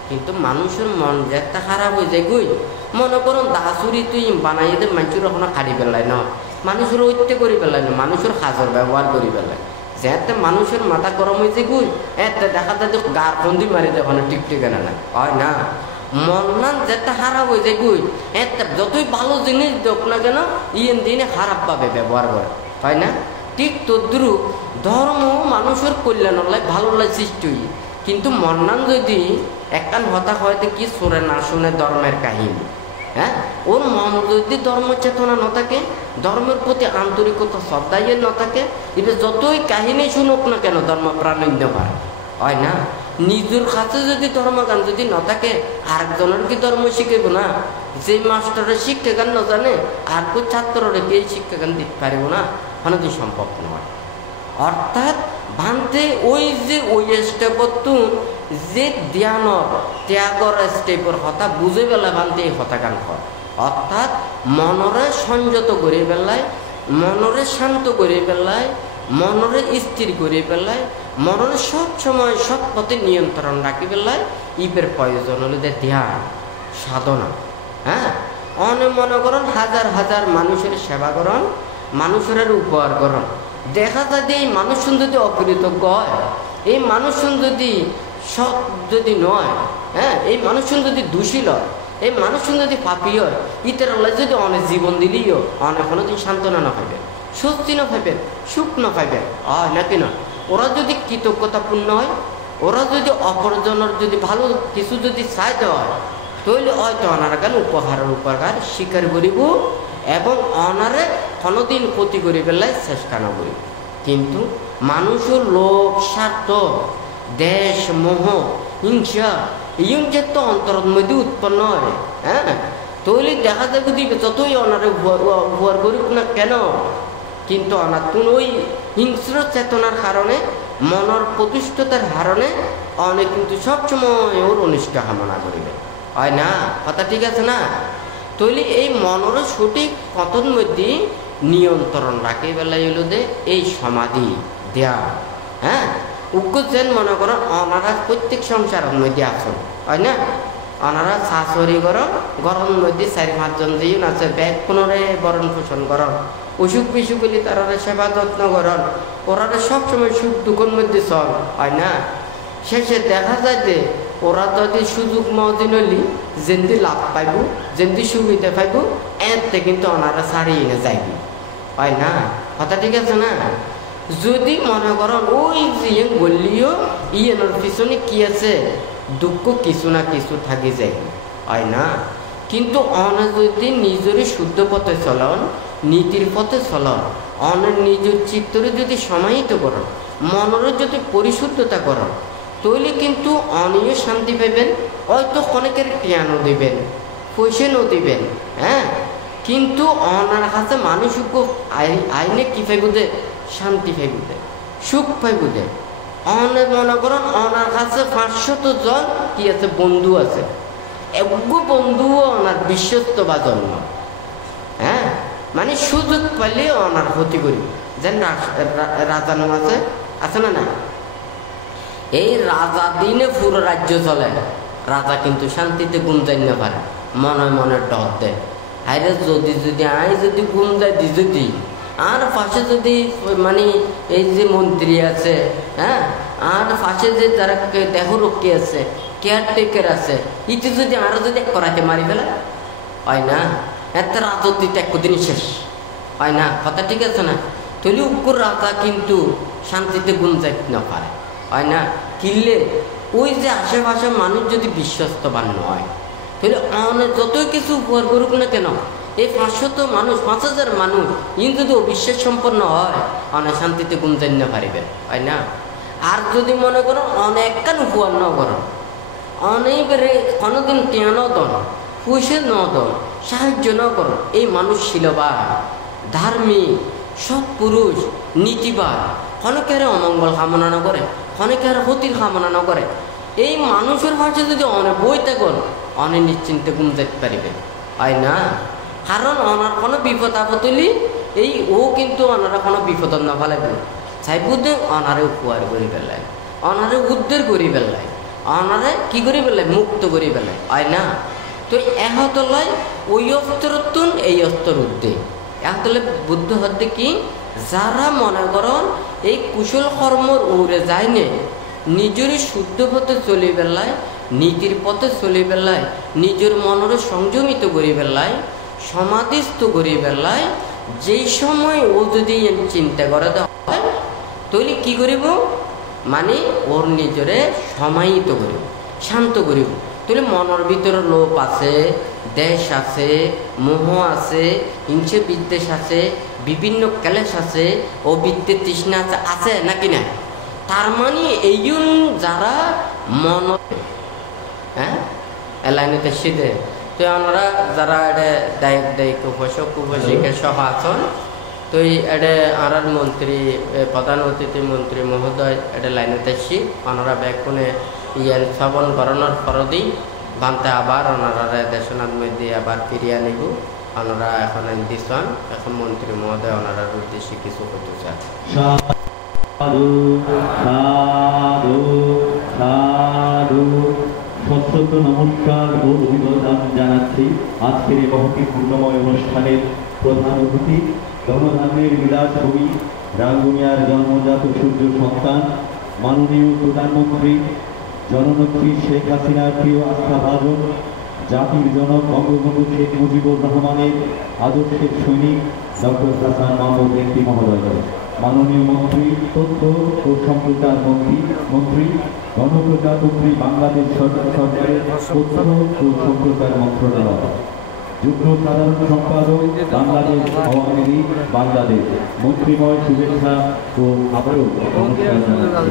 কিন্তু মানুষের মন যে একটা খারাপ হয়ে যায় গুই মনে করুন দাসুরি তুই বানাই দে মানুষের ওখানে খাড়ি পেলাই না মানুষের ঐত্য করে পেলাই না মানুষের সাজর ব্যবহার করে পেলাই যেতে মানুষের মাথা গরম হয়েছে গুই এতে দেখা যায় গার বন্দি মারি দেয় ওখানে টিকটিকানা না হয় না মন যেটা খারাপ হয়ে যায় গুই এতে যতই ভালো জিনিস দেখ না কেন দিনে খারাপ ভাবে ব্যবহার করে হয় না ঠিক তদ্রুপ ধর্ম মানুষের কল্যাণ লাই ভালো লাই সৃষ্টি হই কিন্তু মন্নান যদি একখান হতা হয়তো কি শুনে না শুনে ধর্মের কাহিনী হ্যাঁ ওর মন যদি ধর্ম চেতনা ন থাকে ধর্মের প্রতি আন্তরিকতা শ্রদ্ধায় ন থাকে এবার যতই কাহিনী শুনুক না কেন ধর্ম প্রাণান্য পারে হয় না নিজের কাছে যদি ধর্মগান যদি ন থাকে আরেকজনের কি ধর্ম শিখাইব না যে মাস্টারের শিক্ষাগান ন জানে আর কেউ ছাত্ররা কি এই শিক্ষাগান দিতে পারিব না অনেক সম্ভব নয় অর্থাৎ ভান্তে ওই যে ওই স্টেপতুন যে ধ্যানর ত্যাগর স্টেপর কথা বুঝে বেলা ভান্তে এই হতাগান হয় অর্থাৎ মনরে সংযত করে বেলায় মনরে শান্ত করে বেলায় মনরে স্থির করে বেলায় মনরে সব সময় সৎ পথে নিয়ন্ত্রণ রাখি বেলায় ইপের প্রয়োজন হলে ধ্যান সাধনা হ্যাঁ অনে মনে করেন হাজার হাজার মানুষের সেবা করেন, মানুষের উপহার করেন। দেখা যায় যে এই মানুষ যদি অকৃতজ্ঞ হয়, এই মানুষ যদি সৎ যদি নয়, হ্যাঁ, এই মানুষ যদি দোষী হয়, এই মানুষ যদি পাপি হয়, ইতার যদি অনেক জীবন দিলেও অনেক কোনোদিন সান্ত্বনা না পাইবে, স্বস্তি না পাইবে, সুখ না পাইবে, নাকি না? ওরা যদি কৃতজ্ঞতাপূর্ণ হয়, ওরা যদি অপরজনের যদি ভালো কিছু যদি চাইতে হয়, তাহলে হয়তো অনারা কেন উপহারের উপকার স্বীকার করিব এবং অনারে কোনোদিন ক্ষতি করি পেলায় চেষ্টা না করিব। কিন্তু মানুষের লোভ, স্বার্থ, দেশ, মোহ, হিংসা, এই যে তো অন্তরের মধ্যে উৎপন্ন হয়, হ্যাঁ, তাহলে দেখা যাবে দিবে যতই অনারে উপহার করুক না কেন, কিন্তু অনার তুন ওই হিংস্র চেতনার কারণে, মনের প্রতিষ্ঠতার কারণে অনেক কিন্তু সবসময় ওর অনিষ্ট কামনা করিবে, হয় না? কথা ঠিক আছে না? তাহলে এই মনের সঠিক পতন মধ্যে নিয়ন্ত্রণ রাখে বেলায় হলো যে এই সমাধি দেয়া, হ্যাঁ, উগ্রজেন মনে করেন অনারা প্রত্যেক সংসারের মধ্যে আসুন, হয় না? অনারা শাশুড়ি করেন, গরমের মধ্যে 4-5 জন দিয়ে নাচে ব্যাগ পুনরায় বরণ পোষণ করেন, অসুখ বিসুখ হলে তারা সেবা যত্ন করেন, ওরা সবসময় সুখ দুঃখের মধ্যে চল, হয় না? শেষে দেখা যায় যে ওরা যদি সুযোগ মদিন হলি যেমনি লাভ পাইব, যেমনি সুবিধা পাইব, এতে কিন্তু ওনারা ছাড়িয়ে এনে যাইবি, হয় না? কথা ঠিক আছে না? যদি মনে করেন ওই যে বললিও ইয়ের পিছনে কি আছে, দুঃখ কিছু না কিছু থাকি যায়, হয় না? কিন্তু অনে যদি নিজেরই শুদ্ধ পথে চলন, নীতির পথে চলন, অনের নিজের চিত্তরে যদি সমাহিত করেন, মনের যদি পরিশুদ্ধতা করেন, তাহলে কিন্তু অনিয় শান্তি পাইবেন। হয়তো অনেকের জ্ঞানও দিবেন, পয়সাও দিবেন, হ্যাঁ, কিন্তু অনার কাছে মানুষ আইনে কি পাইব দে? শান্তি পাইব দে, সুখ পাইব দে। অনেক মনে করেন ওনার কাছে 500 জন কি আছে বন্ধু আছে, এগো বন্ধুও ওনার বিশ্বস্ত বা জন্ম, হ্যাঁ, মানে সুযোগ পাইলে ওনার ক্ষতি করি। যেন রাজানো আছে, আছে না না? এই রাজা দিনে পুরো রাজ্য চলে, রাজা কিন্তু শান্তিতে ঘুম যাই না পারে, মনে মনে ডর দেয়, হাইরে যদি যদি আই যদি ঘুম যাই দি যদি, আর পাশে যদি মানে এই যে মন্ত্রী আছে, হ্যাঁ, আর পাশে যে যারা দেহরক্ষী আছে, কেয়ারটেকার আছে, ইতি যদি আরো যদি এক করাতে মারি ফেলে, হয় না? এত রাজত্ব একদিন শেষ, হয় না? কথা ঠিক আছে না? তাহলে উগ্র রাজা কিন্তু শান্তিতে ঘুম যাইতে না পারে, হয় না? কিনলে ওই যে আশেপাশে মানুষ যদি বিশ্বস্তবান নয়, তাহলে অনেক যতই কিছু উপহার করুক না কেন, এই 500 মানুষ, 5000 মানুষ ইন যদি অবিশ্বাস সম্পন্ন হয়, অনেক শান্তিতে ঘুম যাই না পারিবেন, হয় না? আর যদি মনে করো অনেক কান উপহার ন করো, অনেকবারে কোনোদিন কেন দন, পয়সা ন দন, সাহায্য ন করো, এই মানুষ শিলবান, ধার্মিক, সৎ পুরুষ, নীতিবান, অনেকের অমঙ্গল কামনা না করে, অনেকের ক্ষতির কামনা না করে, এই মানুষের পাশে যদি অনেক বই থাকুন, অনেক নিশ্চিন্তে ঘুম যেতে পারিবে, হয় না? কারণ ওনার কোনো বিপদ আপদ হলে এই ও কিন্তু ওনারা কোনো বিপদ না ফেলাইব, চাইব যে অনারে উপহার করি পেলায়, অনারে উদ্ধার করি পেলায়, অনারে কি করি পেলায়, মুক্ত করি পেলায়, হয় না? তো এহত লয় ওই অস্ত্রতুন এই অস্ত্র উদ্দে এহতলে বুদ্ধ হদ্দে কি, যারা মনে করেন এই কুশল কর্মর উড়ে যায় নে, নিজের শুদ্ধ পথে চলে বেলায়, নীতির পথে চলে বেলায়, নিজের মনের সংযমিত করি বেলায়, সমাধিস্থ করি বেলায়, যেই সময় ও যদি চিন্তা করে হয়, তাহলে কি করিব, মানে ওর নিজরে সমাহিত করিব, শান্ত করিব। তাহলে মনের ভিতরে লোভ আছে, দেশ আছে, মোহ আছে, হিংসে বিদ্বেষ আছে, বিভিন্ন ক্লেশ আছে, অবিদ্যের তৃষ্ণা আছে, আছে নাকি না? তার মানে এই যারা মন, হ্যাঁ, এলাইনেতে সিধে তো আমরা যারা এটা দায়িত্ব দায়িক কুপোষক কুপোষিকা সহ আছেন, তো এটা আর মন্ত্রী, প্রধান অতিথি মন্ত্রী মহোদয় এটা লাইনেতে সি ওনারা ব্যাকুনে ইয়ান শ্রবণ করানোর পরদি ভান্তে আবার ওনারা দেশনাথ মধ্যে আবার ফিরিয়ে নিব। ওনারা এখন দিচ্ছেন, এখন মন্ত্রী মহোদয় ওনারার উদ্দেশ্যে কিছু করতে চান। সাধু সাধু সাধু সশ্রদ্ধ নমস্কার ও অভিবাদন জানাচ্ছি আজকের এই মহতি পূর্ণময় অনুষ্ঠানের প্রধান অতিথি, ধনধান্যের বিলাসভূমি, রাঙ্গুনিয়ার জন্মজাত সূর্য সন্তান, মাননীয় প্রধানমন্ত্রী জননেত্রী শেখ হাসিনার প্রিয় আস্থাভাজন, জাতির জনক বঙ্গবন্ধু শেখ মুজিবুর রহমানের আদর্শের সৈনিক ডক্টর হাসান মাহমুদ এমপি মহোদয়, মাননীয় মন্ত্রী তথ্য ও সম্প্রচার মন্ত্রী গণপ্রজাতন্ত্রী বাংলাদেশ সরকারের তথ্য ও সম্প্রচার মন্ত্রণালয়, যুগ্ম সাধারণ সম্পাদক বাংলাদেশ আওয়ামী লীগ বাংলাদেশ, মন্ত্রীময় শুভেচ্ছা ও আবারও নমস্কার জানাচ্ছি।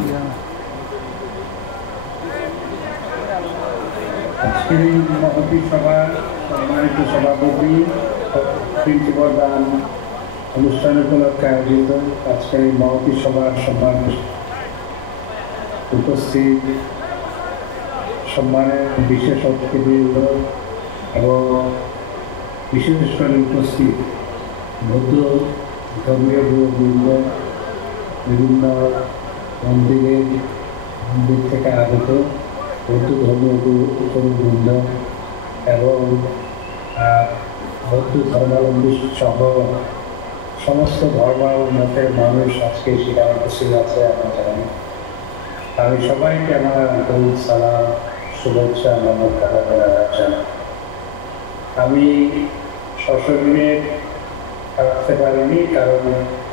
আজকের এই মহতী সভার সম্মানিত সভাপতি প্রিন্সিপাল দান অনুষ্ঠান উপলক্ষে আয়োজিত আজকের এই মহতী সভার সম্মানিত উপস্থিত সম্মানের বিশেষ অতিথিবৃন্দ এবং বিশেষ করে উপস্থিত বৌদ্ধ ধর্মীয় গুরুবৃন্দ, বিভিন্ন মন্দির থেকে আগত বৌদ্ধ ধর্মীয় গুরুবৃন্দ এবং বৌদ্ধ ধর্মাবলম্বী সহ সমস্ত ধর্মাবলম্বীর মানুষ আজকে সেখানে উপস্থিত আছে। আমরা জানি, আমি সবাইকে আমার আন্তরিক সালাম, শুভেচ্ছা, নমস্কার জানাই। আমি সশরীরে থাকতে পারিনি, কারণ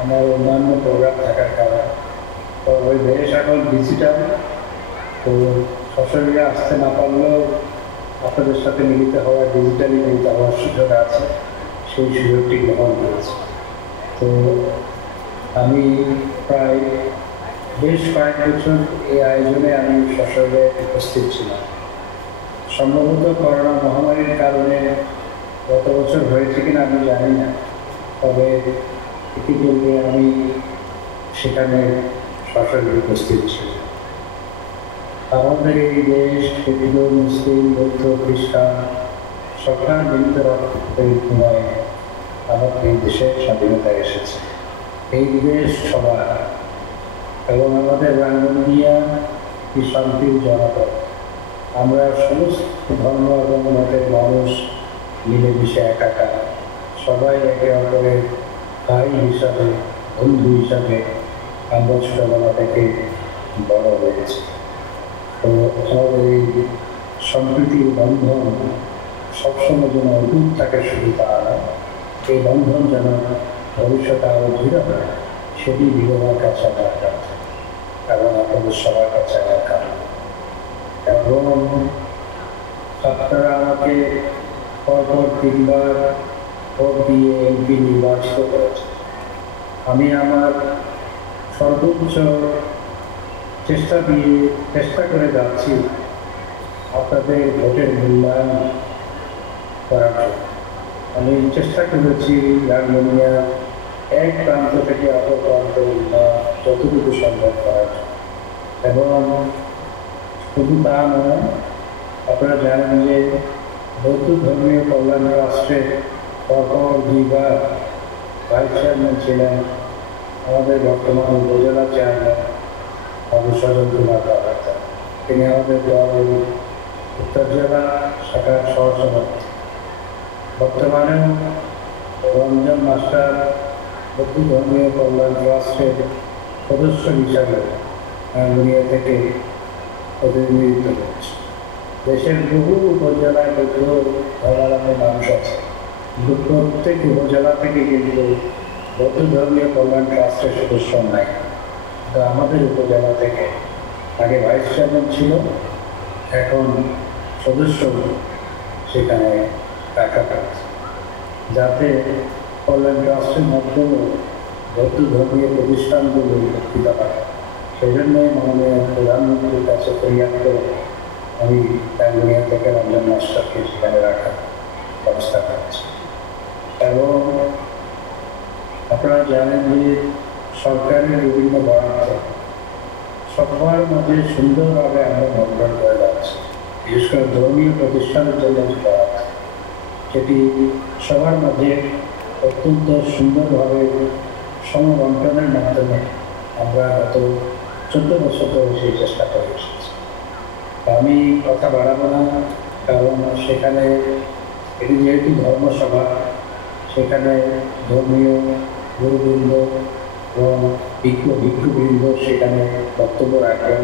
আমার অন্যান্য প্রোগ্রাম থাকার কারণে। তো ওই দেশ এখন ডিজিটাল, তো সশরীরে আসতে না পারলেও আপনাদের সাথে মিলিত হওয়া, ডিজিটালি মিলিত হওয়ার সুযোগ আছে, সেই সুযোগটি গ্রহণ করেছি। তো আমি প্রায় বেশ কয়েক বছর এই আয়োজনে আমি সশরীরে উপস্থিত ছিলাম। সম্ভবত করোনা মহামারীর কারণে গত বছর হয়েছে কিনা আমি জানি না, তবে ইতিপূর্বে আমি সেখানে সশরীরে উপস্থিত ছিলাম। আমাদের এই দেশ হিন্দু, মুসলিম, বৌদ্ধ, খ্রিস্টান সরকার মিলিত রক্তের বিনিময়ে আমাদের এই দেশের স্বাধীনতা এসেছে। এই দেশ সবার এবং আমাদের রাঙ্গুনিয়া কি শান্তির জনপদ। আমরা সমস্ত ধর্ম এবং মতের মানুষ মিলেমিশে একাকার, সবাই একে অপরের ভাই হিসাবে, বন্ধু হিসাবে আমরা ছোটবেলা থেকে বড় হয়েছি। তো আমাদের এই সম্প্রীতির বন্ধন সবসময় যেন অটুট থাকে, শুধু তা নয়, এই বন্ধন যেন ভবিষ্যতে আরও দৃঢ় হয়, সেটি বিরোধের কাছে আমার কাছে এবং আপনাদের সবার কাছে আমার কারণ। এবং আপনারা আমাকে পরপর 3 বার ভোট দিয়ে এমপি নির্বাচিত করেছে। আমি আমার সর্বোচ্চ চেষ্টা করে যাচ্ছি আপনাদের ভোটের মূল্যায়ন করার জন্য। আমি চেষ্টা করেছি রাঙ্গুনিয়া এক প্রান্ত থেকে অপর প্রান্ত যতটুকু সম্ভব করার জন্য। এবং শুধু তা নয়, আপনারা জানেন যে বৌদ্ধ ধর্মীয় কল্যাণ রাষ্ট্রের পরপর 2 বার ভাইস চেয়ারম্যান ছিলেন আমাদের বর্তমান উপজেলা চেয়ারম্যান মধুসূদন কুমার রায়। তিনি আমাদের দলের উত্তর জেলা শাখার সহসভাপতি। বর্তমানেও রঞ্জন মাস্টার বৌদ্ধ ধর্মীয় কল্যাণ ট্রাস্টের সদস্য হিসাবে রাঙ্গুনিয়া থেকে প্রতিনিধিত্ব করছে। দেশের বহু উপজেলায় বৌদ্ধ ধর্মাবলম্বী মানুষ আছে, কিন্তু প্রত্যেক উপজেলা থেকে কিন্তু বৌদ্ধ ধর্মীয় কল্যাণ ট্রাস্টের সদস্য নাই। তো আমাদের উপজেলা থেকে আগে ভাইস চেয়ারম্যান ছিল, এখন সদস্য সেখানে রাখা হয়েছে, যাতে কল্যাণ ট্রাস্টের মাধ্যমে বৌদ্ধ ধর্মীয় প্রতিষ্ঠানগুলো উপকৃত হয়। সেই জন্যই মাননীয় প্রধানমন্ত্রীর কাছে ফরিয়াদ করে আমি রাঙ্গুনিয়া থেকে রঞ্জন মাস্টারকে সেখানে রাখার ব্যবস্থা করেছি। এবং আপনারা জানেন যে সরকারের বিভিন্ন বরাদ্দ সবার মধ্যে সুন্দরভাবে আমরা বন্টন করে যাচ্ছি। বিশেষ করে ধর্মীয় প্রতিষ্ঠানের জন্য বরাদ্দ, সেটি সবার মধ্যে অত্যন্ত সুন্দরভাবে সমবন্টনের মাধ্যমে আমরা গত 14 বছর ধরে সেই চেষ্টা করে এসেছি। আমি কথা বাড়াবো না, কারণ সেখানে এটি যেহেতু ধর্মসভা, সেখানে ধর্মীয় গুরুবৃন্দ এবং ভিক্ষুবৃন্দ সেখানে বক্তব্য রাখবেন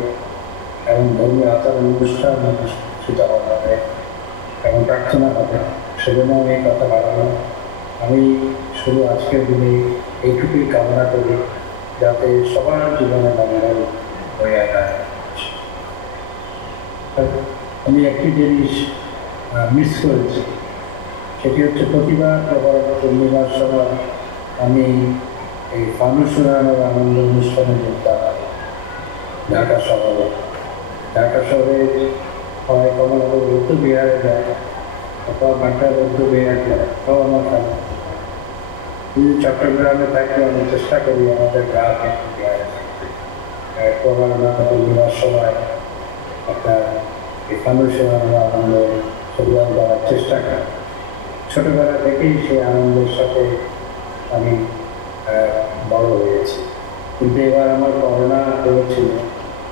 এবং ধর্মীয় আচার অনুষ্ঠান অনুষ্ঠিত হবে এবং প্রার্থনা হবে। সেজন্য আমি কথা বাড়াবো। আমি শুধু আজকের দিনে এইটুকুই কামনা করি, যাতে সবার জীবনে মঙ্গল হয়ে যায়। আমি একটি জিনিস মিস করেছি, সেটি হচ্ছে প্রতিবার পূর্ণিমার সময় আমি এই ফানুস উড়ানোর আনন্দ অনুষ্ঠানে যেতাম ঢাকা শহরে। ঢাকা শহরে হয় কমলাপুর বৌদ্ধ বিহারে যায় অথবা বাঁকড়া বৌদ্ধ বিহারে যায়, তাও আমার কাছে চট্টগ্রামে থাকলে আমি চেষ্টা করি আমাদের গ্রামে পূর্ণিমার সময় একটা ফানুস উড়ানোর আনন্দ সরিয়ান করার চেষ্টা করি। ছোটবেলা থেকেই সেই আনন্দের সাথে আমি বড় হয়েছি, কিন্তু এবার আমার করোনা হয়েছিল।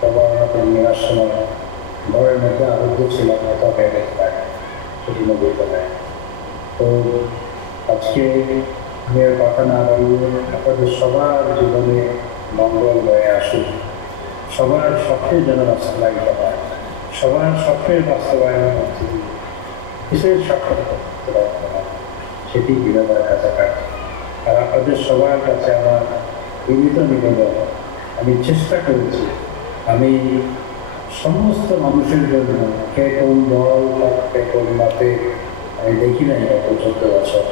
করোনা পূর্ণিমার সময় ঘরের মধ্যে আবদ্ধ ছিলাম, এত ব্যাগে পায় সেটি বলতে পারে। তো আজকে আমি আর কথা না বাড়িয়ে আপনাদের সবার জীবনে মঙ্গল হয়ে আসুন, সবার স্বপ্নে যেন বাস্তবায়িত হয়, সবার স্বপ্নের বাস্তবায়নের মধ্যে দিয়ে কিসের স্বপ্ন সেটি বিনোদনের কাছাকাছি। আর আপনাদের সবার কাছে আমার বিনীত নিবেদন, আমি চেষ্টা করেছি আমি সমস্ত মানুষের জন্য, কে কোন দল কে কোন মতে আমি দেখি নাই গত 14 বছর,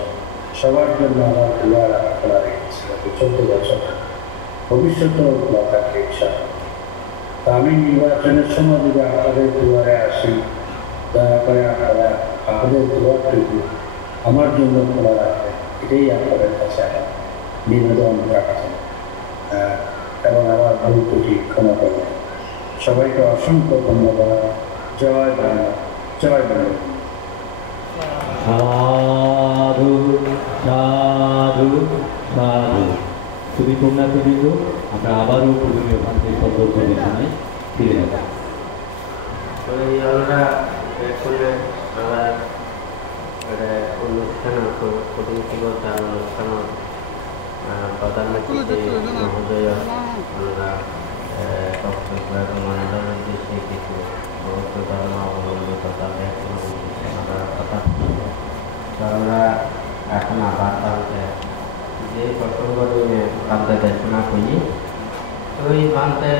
সবার জন্য আমার দুয়ার খোলা রেখেছি গত 14 বছর, ভবিষ্যতেও খোলা থাকবে ইনশাআল্লাহ। তা আমি নির্বাচনের সময় যদি আপনাদের দুয়ারে আসি, দয়া করে আপনারা আপনাদের দুয়ারটুকু আমার জন্য খোলা রাখবেন, এটাই আপনাদের কাছে আমার নিবেদন রাখছেন এবং আমার ভুল ত্রুটি ক্ষমা করবেন। সবাইকে অসংখ্য ধন্যবাদ। জয় বাংলা, জয় বাংলা। সাধু সাধু সাধু। শুধু পুণ্যার্থীবৃন্দ, আমরা আবারও পূজনীয় ভান্তির সতর্ক ঘোষণায় ফিরে যাব। আমরা অনুষ্ঠান প্রতিনিধিগতার অনুষ্ঠান প্রধানমন্ত্রী মহোদয় আমরা মনোরঞ্জন উদ্দেশ্যে কিছু বৌদ্ধ ধর্ম অবলম্বী তথা কথা আমরা এখন আবার বানতে যে প্রসঙ্গ নিয়ে বানতে দেশনা করি, তো এই বানতে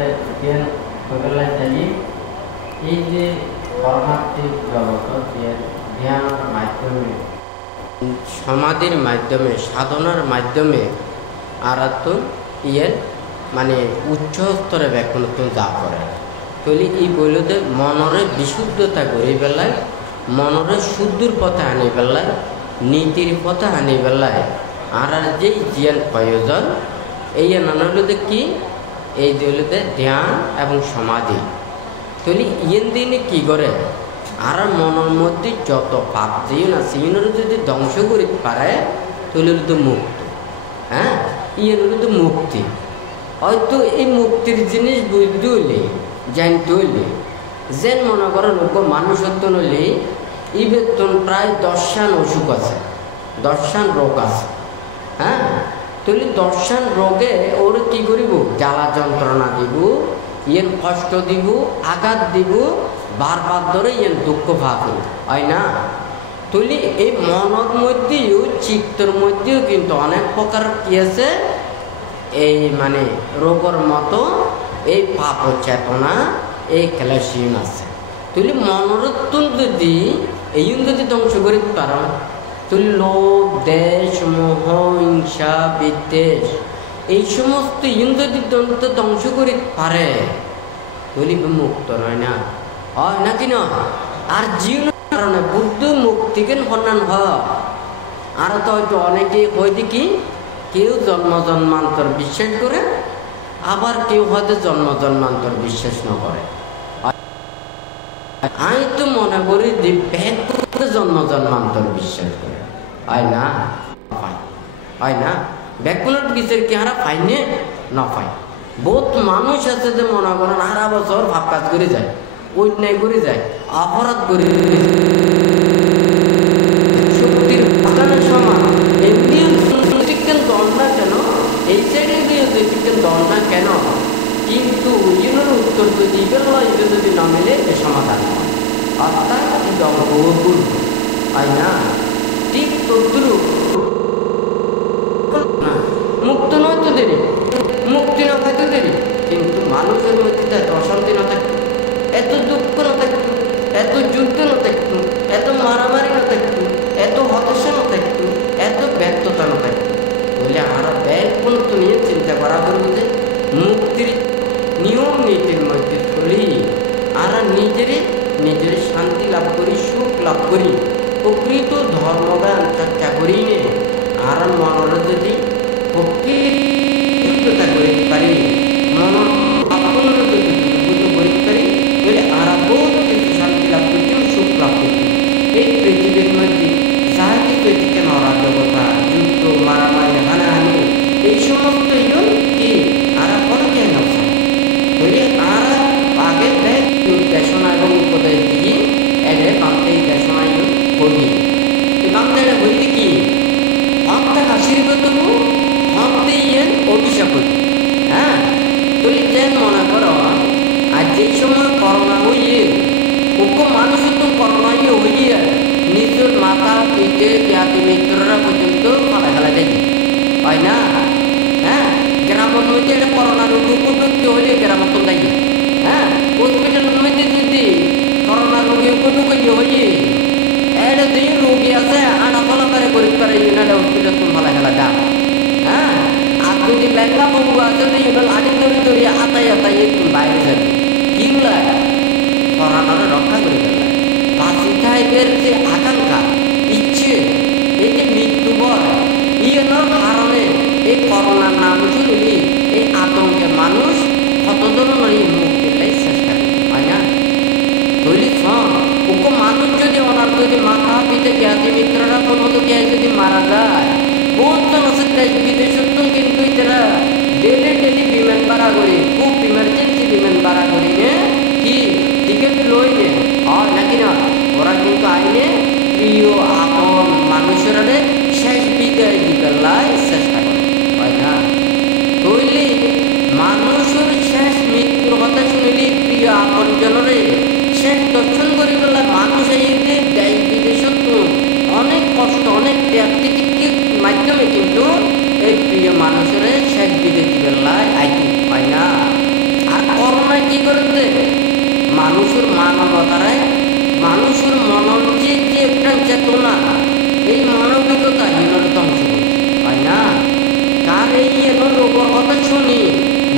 জ্ঞান সকলে চাই এই যে ধর্মাত্মিক জগত ধ্যানের মাধ্যমে, সমাধির মাধ্যমে, সাধনার মাধ্যমে আরাধন ইয়ের মানে উচ্চ স্তরে ব্যাখ্যান যা করে তৈলি এই বইলতে মনরে বিশুদ্ধতা করে বেলায়, মনরে শুদ্ধর পথে আনি বেলায়, নীতির পথে আনি বেলায় আর যেই জ্ঞান প্রয়োজন এই নানাগুলোতে কি এই দুইগুলোতে ধ্যান এবং সমাধি তৈলি ইয়েন দিনে কি করে আর মনের মধ্যে যত পাপ জিন আছে ইয়েনের যদি ধ্বংস করে পারে তাহলে তো মুক্ত। হ্যাঁ, ইয়েনের তো মুক্তি। হয়তো এই মুক্তির জিনিস বুঝতে হইলে জানতে হইলে যেন মনে করেন মানুষত্ব নইলে এই বেতন প্রায় 10 অসুখ আছে, 10 রোগ আছে। হ্যাঁ, তাহলে 10 রোগে ওর কি করিব, জ্বালা যন্ত্রণা দিব, ইয়েন কষ্ট দিব, আঘাত দিব, বারবার ধরে ইয়েন দুঃখ ভাবি হয় না। তাহলে এই মনের মধ্যেও চিত্তর মধ্যেও কিন্তু অনেক প্রকার কি আছে, এই মানে রোগের মতো এই পাপ চেতনা, এই ক্যালসিয়াম আছে। তাহলে মনোরত্ন যদি এই যদি ধ্বংস করে পারো, তাহলে লোভ, দেশ, মোহ, হিংসা, বিদ্বেষ এই সমস্ত যদি ধ্বংস করে পারে তাহলে মুক্ত নয় না, হয় নাকি না। আর জীবনের কারণে বুদ্ধ মুক্তিকে সন্ধান হয়। আর তো হয়তো অনেকে হয় দেখি কেউ জন্ম জন্মান্তর বিশ্বাস করে, আবার কেউ হয়তো জন্ম জন্মান্তর বিশ্বাস না করে। আমি তো মনে করি যে জন্ম জন্মান্তর বিশ্বাস করে হয় না, হয় না। ব্যাকুলের বিচার কি হারা পাইনে না পাই। বহুত মানুষ আছে যে মনে করেন হারা বছর ভাব কাজ করে যায়, অন্যায় করে যায়, অপরাধ করে শক্তির বাগানের সমান এমনিও চিকেন দল না কেন, এই সাইডে গিয়ে চিকেন দল না কেন, কিন্তু ইউনোর উত্তর যদি এটা যদি না মেলে এ সমাধান হয়, অর্থাৎ কিন্তু অঙ্গগুণ হয় না। ঠিক তদ্রু মুক্ত নয় তো দেরি, মুক্তি না থাকতে দেরি, কিন্তু মানুষের মধ্যে এত অশান্তি না থাকতো, এত দুঃখ না থাকতো, এত যুদ্ধ না থাকতো, এত মারামারি না থাকতো, এত হতাশা না থাকতো, এত ব্যর্থতা না থাকতো, বলে আমরা ব্যাংক নিয়ে চিন্তা করা করবো যে মুক্তির নিয়ম নীতির মধ্যে চলি, আর নিজের শান্তি লাভ করি, সুখ লাভ করি, প্রকৃত ধর্মজ্ঞান চর্চা করি নে, আর মনের যদি প্রকৃততা করতে পারি, মনের আপন যদি করতে পারি, তাহলে আর বহুত কিছু শান্তি লাভ করছি, সুখ লাভ করছি। এই পৃথিবীর মধ্যে যাহা কিছু এদিকে অরাজকতা, যুদ্ধ, মারামারি, হানাহানি, এই সমস্ত ইয়ন কি আর কোনো কেন বলে আর আগে দেশনা এবং উপদেশ দিয়ে এলে বাংলায় দেশনা বলি, বাংলাটা বললি কি হত্যা আশীর্বাদ হতে অভিশাপ করি। হ্যাঁ, তুই যেন মনে করো আর যেই সময় করোনা হইয়ে ওকে মানুষ তো করোনা হইয়ে নিজের মাথা পিঠে জ্ঞাতি মিত্ররা পর্যন্ত ফালা দেখি হয় না। হ্যাঁ, গ্রামের মধ্যে এটা করোনা রোগ উপযুক্ত হলে গ্রামের তো দায়ী। হ্যাঁ, হসপিটালের মধ্যে যদি করোনা রোগী উপযুক্ত হইয়ে এটা যে রোগী আছে আনা ফলাফারে করতে পারে ইউনাইটেড হসপিটাল তো ফালা গা। হ্যাঁ, আর যদি লেখা বউ আছে তো ইউনাল আটি ধরে আতাই বাইরে যাবে কিগুলা করোনার রক্ষা করে ফেলে বাঁচি থাইবের যে আকাঙ্ক্ষা ইচ্ছে, এই যে মৃত্যুবর ইয়ের কারণে এই করোনার নাম শুনলি এই আতঙ্কে মানুষ কত ধরনের মুখ দিলাই চেষ্টা করে হয় না। তৈরি ওকে মানুষ যদি ওনার যদি মাথা পিতে জ্ঞাতি মিত্ররা কোনো কে যদি মারা যায়, বহুত জন আছে দেশ বিদেশের তো কিন্তু এরা ডেলি বিমান ভাড়া করে, খুব ইমার্জেন্সি বিমান ভাড়া করি নে কি টিকিট লই নে হয় নাকি না, ওরা কিন্তু আইনে প্রিয় আপন মানুষেরা শেষ বিদায় দিবেলাই চেষ্টা করে হয় না। তৈলি মানুষের শেষ মৃত্যুর কথা শুনলি প্রিয় আপন জনরে শেষ দর্শন করি পেলায় মানুষ এই দেশ বিদেশত অনেক কষ্ট অনেক ত্যাগ তিতিক্ষের মাধ্যমে কিন্তু এই প্রিয় মানুষের শেষ বিদায় দিবেলাই আইতি হয় না। আর করোনায় কি করতে মানুষের মানবতারে মানুষের মনের যে একটা চেতনা এই মানবিকতা এগুলোর ধ্বংস হয় না। কার এই রোগের কথা শুনি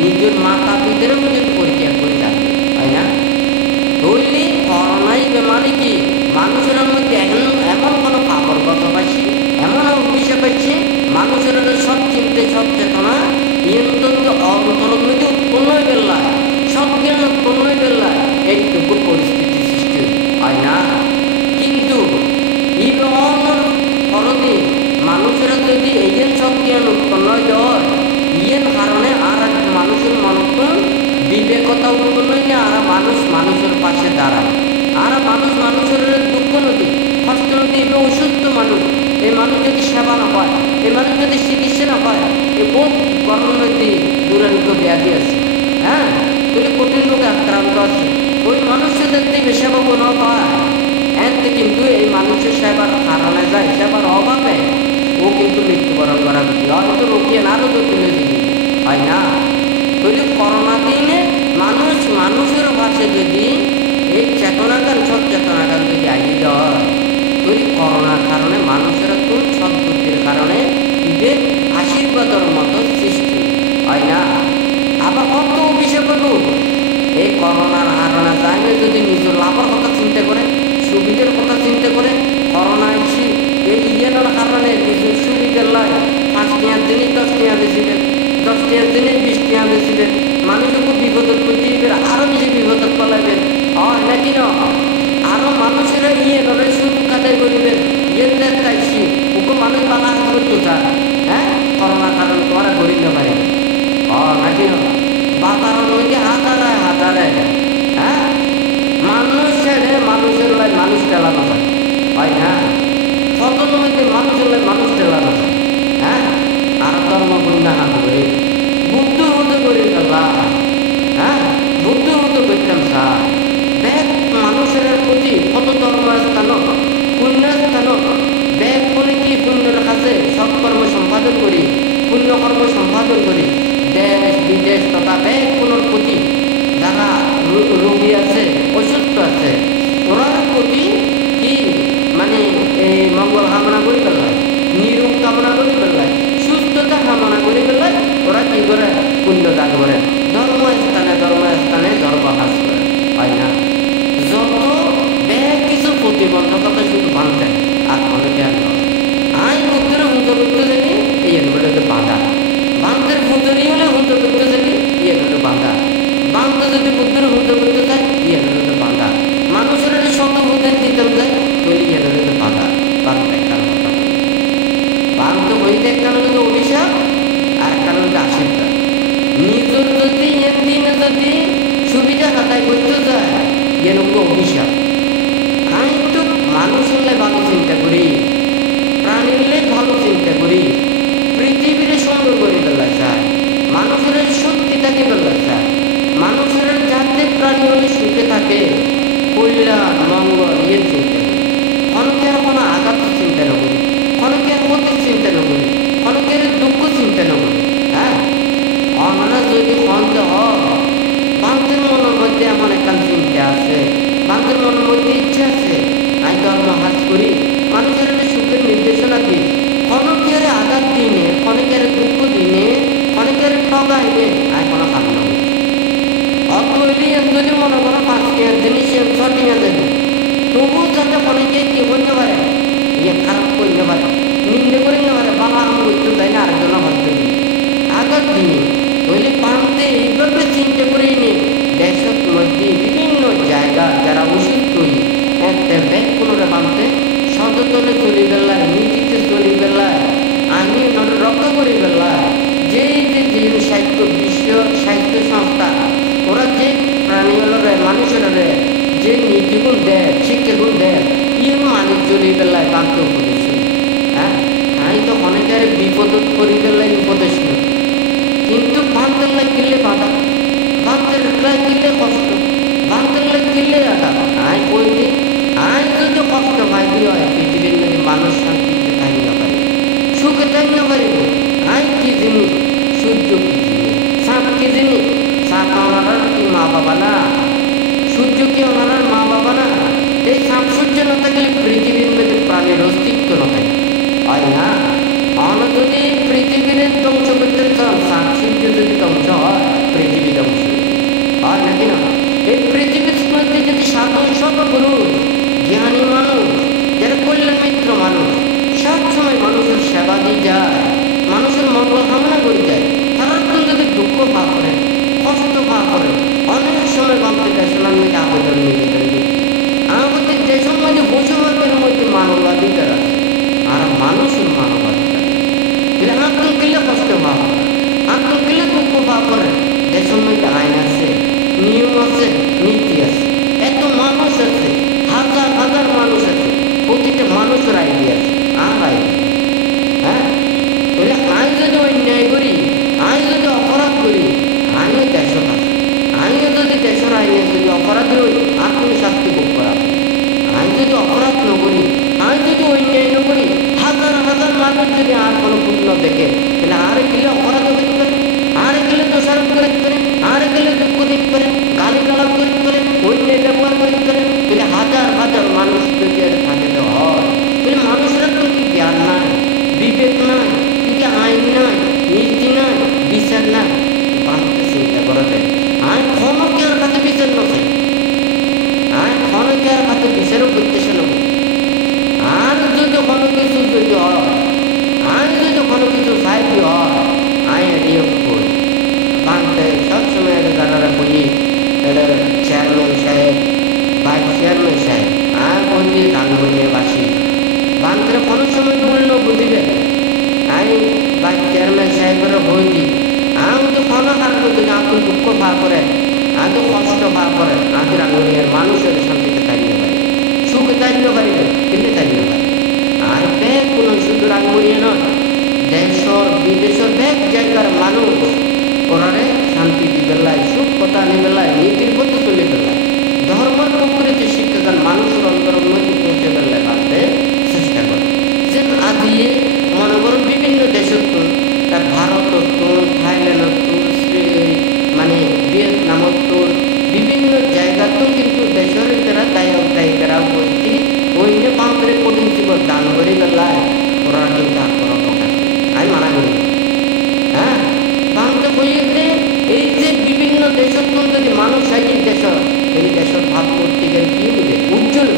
নিজের মাতা পিতারও পর্যন্ত পরিত্যাগ করে যাবে হয় না। তৈরি করোনাই বেমারে কি মানুষের মধ্যে এমন কোনো পাপড় কথা পাচ্ছি, এমন অভিশাপ পাচ্ছি, মানুষের সব চিন্তা সব চেতনা অন্তরের মধ্যে উৎপন্ন হয়ে বেরলায়, সব জ্ঞান উৎপন্ন হয়ে বেরলায়, এইটুকু পরিস্থিতি সৃষ্টি হয় না। কিন্তু এই ফরদে মানুষেরা যদি এই সব জ্ঞান উৎপন্ন হয় ইয়ের কারণে আর মানুষের মনক্ষণ বিবেকতা উৎপন্ন হইলে আর মানুষের পাশে দাঁড়ায়, আর মানুষের দুঃখ নদী কষ্ট নদী এবং অসুস্থ মানুষ, এই মানুষ যদি সেবা না পায়, এই মানুষ যদি চিকিৎসা না পায়, এই বহুত গরম নদী দূরান্ত ব্যাধি আছে। হ্যাঁ, যদি কঠিন রোগে আক্রান্ত আছে, ওই মানুষের যদি সেবা না পায় এতে কিন্তু এই মানুষের সেবার কারণে যায়, সেবার অভাবে ও কিন্তু মৃত্যুবরণ করা উচিত, হয়তো রোগী আরও জটিল দিকে হয় না। তৈরি করোনা দিনে মানুষের পাশে যদি এই চেতনাগান সচেতনাগান যদি আইয়ে দেওয়া হয়, তৈরি করোনার কারণে মানুষেরা তো সদ্বুদ্ধির কারণে ঈদের আশীর্বাদের মতো সৃষ্টি হয় না। আবার কত অভিশাপ এই করোনার কারণে চাইলে যদি নিজের লাভের কথা চিন্তা করে, সুবিধার কথা চিন্তা করে, করোনা এসে এই ইয়ের কারণে নিজের সুবিধার লাগে 5 টাকার জিনিস 10 টাকা বেশিবেন, 10 টাকার জিনিস 20 টাকা বেশিবেন, মানুষকে বিপদের প্রতি আরো বেশি বিপদত পালাইবেন হয় নাকি না। আরো মানুষেরা ইয়ের শুধু কাদাই করিবেন ইয়ের দেখাইছি ওকে মানুষ বালা করতে চায়। হ্যাঁ, করোনার কারণে তোরা গরিব না পারে নাকি না, বাজারের মধ্যে হাজারে হ্যাঁ ধর্মের মধ্যে মানুষ হলে মানুষ ঠেলানো যায়। হ্যাঁ, আর ধর্ম বন্যা হাত করে বুদ্ধ মতো করে ফেলা। হ্যাঁ, বুদ্ধ মতো করতাম স্যার ব্যাগ মানুষের প্রতি কত ধর্মস্থান পুণ্যস্থান ব্যাগ করে কি পুণ্যের কাছে সৎকর্ম সম্পাদন করি, পুণ্যকর্ম সম্পাদন করি। দেশ বিদেশ তথা ব্যাগ পুনর প্রতি যারা রোগী আছে, অসুস্থ আছে, ওরার প্রতি কি মানে এই মঙ্গল কামনা করি পেলায়, নিরোগ কামনা করি পেলায়, সুস্থতা কামনা করি পেলায় ওরা কি করে পুণ্য দান করে, ধর্মস্থানে ধর্ম কাজ করে। হয় না? যত ব্যাগ কিছু প্রতিবন্ধকতা শুধু বাঁধতে আর অনেকে আর আই বুদ্ধরে হুঁতো করতে জানি এই বলে বাঁধা, বাঁধের ফুঁতরি হলে হুঁতো করতে জানি ইয়ে হলে বাঁধা, বাঁধতে যদি বুদ্ধরে হুঁতো করতে চায় ইয়ে হলে বাঁধা, মানুষের শত বুদ্ধের দিতাম যায় বলে ইয়ে হলে বাঁধা। বাঁধ দেখানো কথা বাঁধ বই দেখানো যদি অভিশাপ আর কারণ হচ্ছে আশীর্বাদ। নিজের যদি এর দিনে যদি সুবিধা আদায় করতে যায় এর অভিশাপ। আমি তো মানুষ হলে ভালো চিন্তা করি, প্রাণী হলে ভালো চিন্তা করি, পৃথিবীর সুন্দর করে ফেলা যায়, মানুষের সত্যি থাকে ফেলা যায়, মানুষের যাতে প্রাণী হলে সুখে থাকে, কল্যাণ মঙ্গল এর চিন্তা করি। অনেকের কোনো আঘাত চিন্তা না করি, অনেকের ক্ষতির চিন্তা না করি, অনেকের দুঃখ চিন্তা না করি। হ্যাঁ, আমরা যদি সন্দেহ বান্ধের মনের মধ্যে এমন একটা চিন্তা আছে, বান্ধের মনের মধ্যে ইচ্ছা আছে, আমি ধর্ম হাজ করি, মানুষের একটা সুখের নির্দেশনা দিই, অনেকের আঘাত দিনে, অনেকের দুঃখ দিনে, অনেকের ঠগাইনে আমি কোনো কামনা করি। অতলি যদি মনে করো 5 টাকার জিনিস 6 টাকা দেবে, তবু যাতে অনেকে কি করতে পারে, ইয়ে খারাপ করতে পারে, নিন্দে করে নিতে পারে, বাবা আম করতে চাই না আরেকজন হস্তে দিই আঘাত দিই। তাহলে বাঁধতে এইভাবে চিন্তা করে নি দেশের মধ্যে বিভিন্ন জায়গা যারা অসুস্থ এতে ব্যাগ পুনরে বাঁধতে সচেতনে চলি বেলায়, নীতিতে চলি বেলায়, আইনি রক্ষা করি বেলায়, যেই যে বিশ্ব স্বাস্থ্য সংস্থা ওরা যে প্রাণীগুলোরে মানুষের যে নীতিগুণ দেয়, শিক্ষাগুণ দেয়, ইয়ে মানে চলি বেলায় বাঁধতে উপদেশ। হ্যাঁ, আমি তো অনেকের বিপদ করি বেলায় উপদেশ নেই, কিন্তু বাঁধতে কিনলে বাধা, বাঁধতে কিনলে কষ্ট, বাঁধতে কিনলে আঘাত। আয় বলছি আয় যদি কষ্ট ভাইবি হয় পৃথিবীর মধ্যে মানুষ শান্তিতে থাকতে পারে, সুখে থাকতে পারিব। আয় কি জিনিস, সূর্য কি জিনিস, সাপ কি জিনিস, সাপ ওনার কি মা বাবা না, সূর্য কি ওনার মা বাবা না। এই সাপ সূর্য না থাকলে পৃথিবীর মধ্যে প্রাণীর অস্তিত্ব না থাকে। হয় না? আমরা যদি পৃথিবীর ধ্বংস করতে চান, সাপ সূর্য যদি ধ্বংস হয় পৃথিবী ধ্বংস হয় নাকি না? এই পৃথিবীর মধ্যে যদি সাধু সর্বপুরুষ জ্ঞানী মানুষ যারা কল্যাণ মিত্র মানুষ সবসময় মানুষের সেবা দিয়ে যায়, মানুষের মঙ্গল কামনা করে যায়, তারা যদি দুঃখ ভাব করেন, কষ্ট ভাব করেন, অনেক সময় ভাবতে দেশনার মধ্যে আবেদন নিবেদন দিই আমাদের দেশের মধ্যে বসবাসের মধ্যে মানবাধিকার আছে আর মানুষের মানবাধিকার তাহলে আত্ম গেলে কষ্ট ভাব করে, আত্ম গেলে দুঃখ ভাব করে। দেশের মধ্যে আইন আছে, নিয়ম আছে, নীতি আছে, এত মানুষ আছে, হাজার হাজার মানুষ আছে, প্রতিটা মানুষের আইডিয়া আছে আর আইডিয়া। হ্যাঁ, তাহলে আমি যদি অন্যায় করি, আমি যদি অপরাধ করি, আমিও দেশত আছে, আমিও যদি দেশের আইনে যদি অপরাধী হই আর কোনো শাস্তি ভোগ করা। আমি যদি অপরাধ ন করি, আমি যদি অন্যায় ন করি, হাজার হাজার মানুষ যদি আর কোনো পুণ্য দেখে তাহলে আর গেলে অপরাধ হইতে পারে, আর গেলে দোষারোপ করতে পারে, আর গেলে দুঃখ দিতে পারে, গালি গালাজ করতে পারে, অন্যায় ব্যবহার করতে পারে। তাহলে হাজার হাজার মানুষ যদি আর থাকে তো হয়, তাহলে মানুষের তো কি জ্ঞান নাই, বিবেক নাই, কি আইন নাই, নীতি নাই, বিচার নাই। বাঁধতে চিন্তা করা যায় আমি ক্ষণকে আর কাছে বিচার নয়, আমি ক্ষণকে আর কাছে বিচারও করতেছে না। আর যদি কোনো কিছু যদি হয়, আমি যদি কোনো কিছু সাহায্য হয়, আমি এড়িয়ে করি। বাঁধতে সবসময় যারা বুঝি এটা চেয়ারম্যান সাহেব, ভাইস চেয়ারম্যান সাহেব, আমি বলছি রাঙ্গুনিয়াবাসী বাঁধতে কোনো সময় বলল বুঝিবে, আমি ভাইস চেয়ারম্যান সাহেবের বলছি আমি তো কোনো কারণে যদি আপনি দুঃখ ভাব করে, আমি তো কষ্ট ভাব করে, আমি রাঙ্গুনিয়ার মানুষের শান্তিতে থাকতে পারি, সুখে থাকতে পারিবে, কিন্তু থাকতে পারি। আমি আই ব্যাগ কোনো শুধু রাঙ্গুনিয়া নয়, দেশর বিদেশর ব্যাগ জায়গার মানুষ ওরারে শান্তি দিবেলাই, সুখ কথা নিবেলাই, নীতির পথে চলে বেলায়, ধর্মের প্রকৃতি শিক্ষাগান মানুষের অন্তর উন্নতি পৌঁছে বেলায় বাঁধতে চেষ্টা করে। যে আদিয়ে মনে করেন বিভিন্ন দেশের তুন, ভারতর তুন, থাইল্যান্ডের তুন, মানে ভিয়েতনামর তুন, বিভিন্ন জায়গার তুন কিন্তু দেশের তারা দায়ক দায়িকারা উপস্থিত ওইনে বান্ধরে কঠিন জীবন দান করে বেলায় ওরা কিন্তু আত্মরা প্রকাশ আমি মানা করি। হ্যাঁ, বান্ধব হইতে এই যে বিভিন্ন দেশের তুন যদি মানুষ হয় এই দেশের ভাবমূর্তি গেলে কি বুঝে উজ্জ্বল,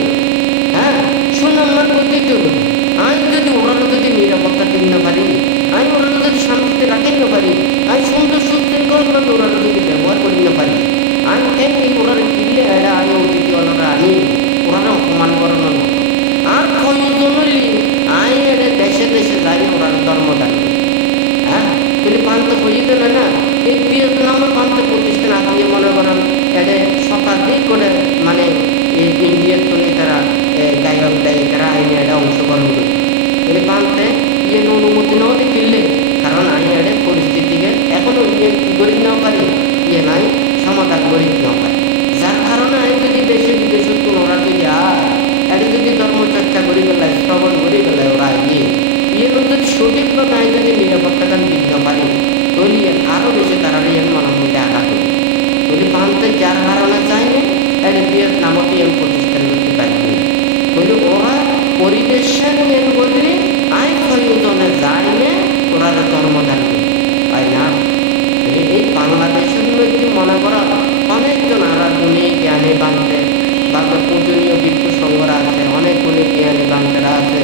হ্যাঁ সুনাম্মার প্রতীত বুঝে। আমি যদি ওরা যদি নিরাপত্তা দিন না পারি, আমি ওরা যদি শান্তিতে রাখেন না পারি, আমি সুন্দর সুশৃঙ্খলভাবে ওরা যদি ব্যবহার করি না পারি, আমি কেন এই ওরা কিনলে এরা আমি অতিথি ওনারা আনি ওরা অপমান করানো না। আর প্রয়োজন হইলি আমি এটা দেশে দেশে যাই ওরা ধর্ম থাকবে। হ্যাঁ, তুই পান্ত হইতে না এই ভিয়েতনামের পান্ত প্রতিষ্ঠান আত্মীয় মনে করেন এটা শতাধিক করে মানে এই ইন্ডিয়ার তুলে তারা গায়ক গায়িকারা আইনে এটা অংশগ্রহণ করে তুই পান্তে ইয়ে অনুমতি নাও কিনলে, কারণ আমি এটা পরিস্থিতিকে এখনো ইয়ে কি করি না পারি, ইয়ে নাই সমাধান করি না পারি। যার কারণে আমি যদি দেশে বিদেশে ওরা যদি এটা যদি ধর্মচর্চা করি বেলায়, শ্রবণ করি বেলায় ওরা ইয়ে যদি সঠিকভাবে আমি যদি নিরাপত্তাকান দিতে পারি তৈলি আরও বেশি তারা এর মনের মধ্যে আঘাত করি তৈলি পান্তে যার কারণে চাই না এটা ভিয়েতনামতে এর প্রতিষ্ঠান করতে পারবে। তৈলি ওরা পরিবেশ মেন করলে আই প্রয়োজনে যায় না ওরা ধর্মদান করি তাই না। এই বাংলাদেশের মধ্যে মনে করা অনেকজন আরাধনী জ্ঞানী বানতে বা পূজনীয় ভিক্ষু সংঘরা আছে, অনেক গুণী জ্ঞানী বান্তেরা আছে।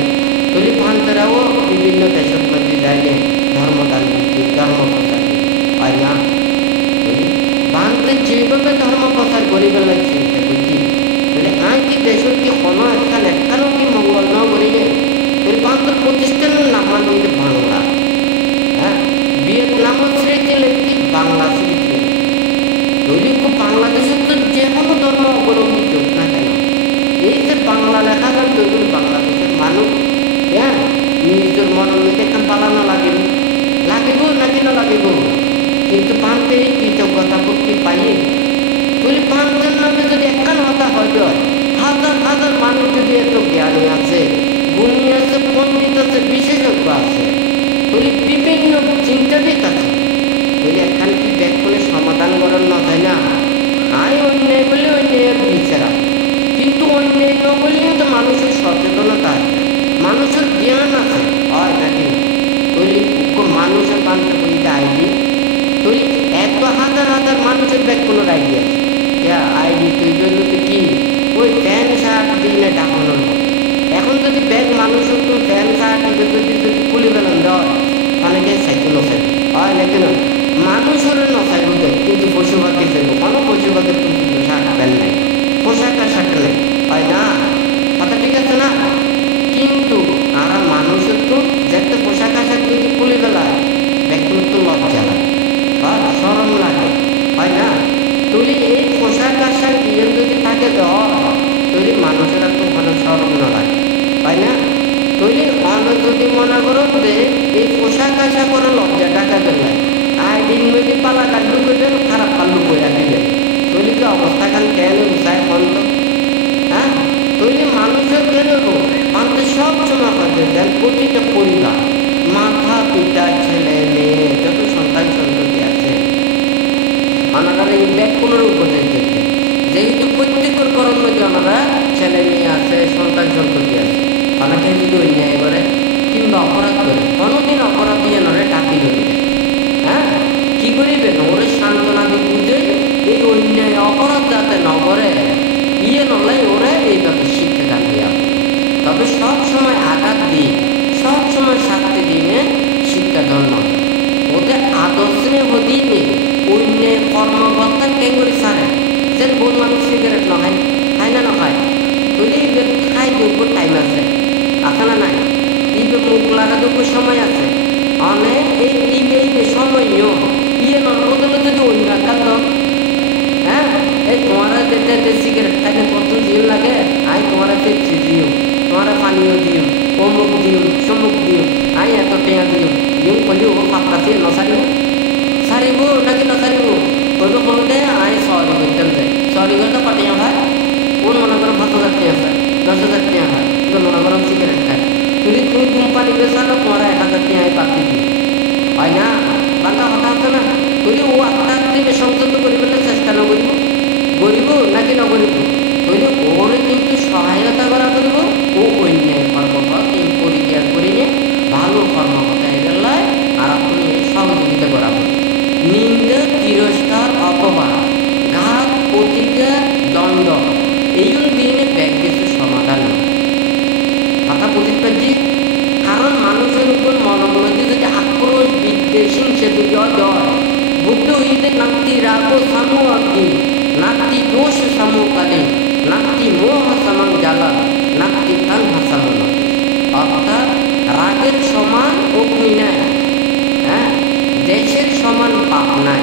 তৈরি বান্তেরাও বিভিন্ন দেশের মধ্যে যাইলে ধর্মদান করতে ধর্ম প্রচার হয় না। বান্তে যেভাবে ধর্ম প্রচার করি বেলা চিন্তা করছি তাহলে আয় কি দেশের কি কোনো একখানও কি মঙ্গল ন করিয়ে বান্তর প্রতিষ্ঠানের নাম দিয়ে বাংলা। হ্যাঁ, ভিয়েতনামের স্মৃতি লেখি বাংলা স্মৃতি তৈরি বাংলাদেশের তো যে কোনো ধর্ম অবলম্বী যোগ না কেন এই যে বাংলা লেখা গান তৈরি বাংলাদেশের মানুষ হ্যাঁ নিজের মনের মধ্যে একটা পালানো লাগিব নাকি না লাগিব, কিন্তু পান্তে এই কৃতজ্ঞতা করতে পাইয়ে তৈরি পান্তের নামে যদি একখান হতা হয় হাজার হাজার মানুষ যদি এত জ্ঞানী আছে, গুণী আছে, পণ্ডিত আছে, বিশেষজ্ঞ আছে, তৈরি বিভিন্ন চিন্তাবিদ আছে, তৈরি একখান কি ব্যাকুলে সমাধান করার না যায় না। আয় অন্যায় বলে অন্যায়ের বিচার, কিন্তু অন্যায় ন বললেও তো মানুষের সচেতনতা আছে, মানুষের জ্ঞান আছে হয় নাকি না। তৈরি মানুষের বান্ধব বইতে আইডি তৈরি এত হাজার হাজার মানুষের ব্যাকুলের আইডি আছে। আইডি তৈরি যদি কি ওই প্যান শার্ট দিয়ে না ডাকানোর মতো। এখন যদি ব্যাগ মানুষের তো প্যান শার্ট যদি খুলে ফেলেন দেওয়া অনেকে চাইতে নচাইবে হয় নাকি না। মানুষের নচাইব কিন্তু পশু পাখি চাইব, কোনো পশু পাখির কিন্তু শার্ট প্যান্ট নেই, পোশাক আশাক নেই হয় না, কথা ঠিক আছে না। কিন্তু আর মানুষের তো যেতে পোশাক আশাক যদি খুলে ফেলায় ব্যাগগুলো তো লজ্জা লাগে বা সরম লাগে হয় না। তুলি এই পোশাক আশাক ইয়ে যদি থাকে দেওয়া তৈরি মানুষেরা তো ওখানে সরম না লাগে হয় না। তৈরি অনেক যদি মনে করো যে এই পোশাক আশাক করে লজ্জা টাকা বেলায় আইডির মধ্যে পালা কাটলু করে খারাপ পাল্লু করে দিবে তৈরি কি অবস্থাখান কেন বুঝায় বন্ধ। হ্যাঁ, তৈরি মানুষের কেন আমাদের সব সময় করতে দেন প্রতিটা পরিবার মাথা পিতা ছেলে মেয়ে যত সন্তান সন্ততি আছে ওনারা এই ব্যাকুলের উপদেশ দিচ্ছে, যেহেতু প্রত্যেকের কর্মের মধ্যে ওনারা ছেলে মেয়ে আছে, সন্তান সন্ততি আছে, অনেকে যদি অন্যায় করে কিংবা অপরাধ করে কোনোদিন অপরাধ দিয়ে নরে ডাকি নদীবে। হ্যাঁ, কি করিবেন ওরে সান্ত্বনা দিয়ে বুঝে এই অন্যায় অপরাধ যাতে ন করে ইয়ে নলাই ওরে এইভাবে শিক্ষা গান দিয়া। তবে সব সময় আঘাত দিয়ে সব সময় শাস্তি দিয়ে শিক্ষা ধর্ম ওদের আদর্শে হদিনে অন্যায় কর্মকর্তা কেঙ্গুরি সারে যেন বহু মানুষ সিগারেট নখায় খায় না নখায় তুলি এবার খাই দেবো টাইম আছে না নাই ইবে মুখ লাগা দেবো সময় আছে অনেক এই ইবে সময়ও ইয়ে নর্মদলে যদি অন্য একটা দল হ্যাঁ এই তোমারা যেতে সিগারেট খাইলে কত জিও লাগে আই তোমারা পেপসি দিও, তোমারা পানীয় দিও, অমুক দিও, ও ফাঁকাতে নসারিব সারিব নাকি নসারিব কইব কইতে আই সরি করতেন যাই সরি করে তো কটিয়া হয় ওর মনে করো 5,000 টাকা হয় 10,000 টাকা হয় তো মনে করো সিগারেট খায় যদি তুমি কোম্পানি বেচানো তোমার 1,000 টাকা বাড়তি দিই হয় না বাংলা কথা আছে না যদি ও আত্মার থেকে সংযত করিবেন চেষ্টা নকরিব করিব নাকি নকরিব তাহলে ওরে কিন্তু সহায়তা করা করিব ও অন্যায় কর্মপথ এই পরিত্যাগ করে নিয়ে ভালো কর্মপথে বেলায় আর আপনি সহযোগিতা করাবো নিন্দা তিরস্কার অপবাদ ঘাত প্রতিঘাত দণ্ড এই দিনে ব্যাগ কিছু সমাধান কথা বুঝতে পারছি কারণ মানুষের উপর মনোমধ্যে যদি আক্রোশ বিদ্বেষ হিংসে যদি অজয় বুদ্ধ হইতে নাতি রাগ সামু অগ্নি নাতি দোষ সমকালে নাতি মোহ সমান জ্বালা নাতি তানহা সমান অর্থাৎ রাগের সমান অগ্নি নাই হ্যাঁ দেশের সমান পাপ নাই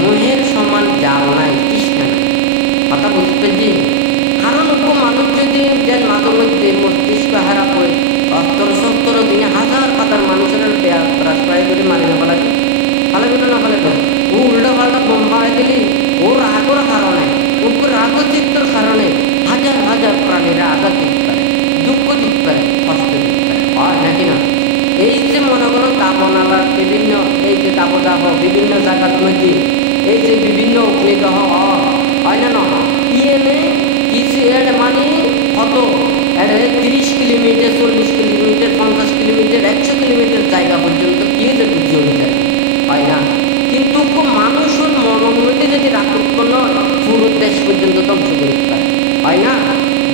মোহের সমান জাল নাই তৃষ্ণা নাই কথা বুঝতে পারছি কারণ মানুষ যদি যেন মাঝে মধ্যে মস্তিষ্ক হারা হয়ে 70-70 দিনে হাজার হাজার মানুষের প্রায় করে মারি না ফেলাবি ফেলাবি না ফেলাবি ও উল্টা পাল্টা বোম মারা দিলি ও রাগর কারণে ওকে রাগ চিত্তর কারণে হাজার হাজার প্রাণীরা আঘাত দিতে পারে দুঃখ দিতে পারে কষ্ট দিতে পারে হয় নাকি না এই যে মনে করো দাবনালার বিভিন্ন এই যে দাবদাহ বিভিন্ন জায়গার মধ্যে এই যে বিভিন্ন অগ্নিদহ হয় না ইয়েনে কিছু এড মানে কত 30 কিলোমিটার 40 কিলোমিটার 50 কিলোমিটার 100 কিলোমিটার জায়গা পর্যন্ত কি যে জ্বলে যায় হয় না কিন্তু মানুষের মনের মধ্যে যদি রাগ উৎপন্ন পুরো দেশ পর্যন্ত ধ্বংস করতে পারে হয় না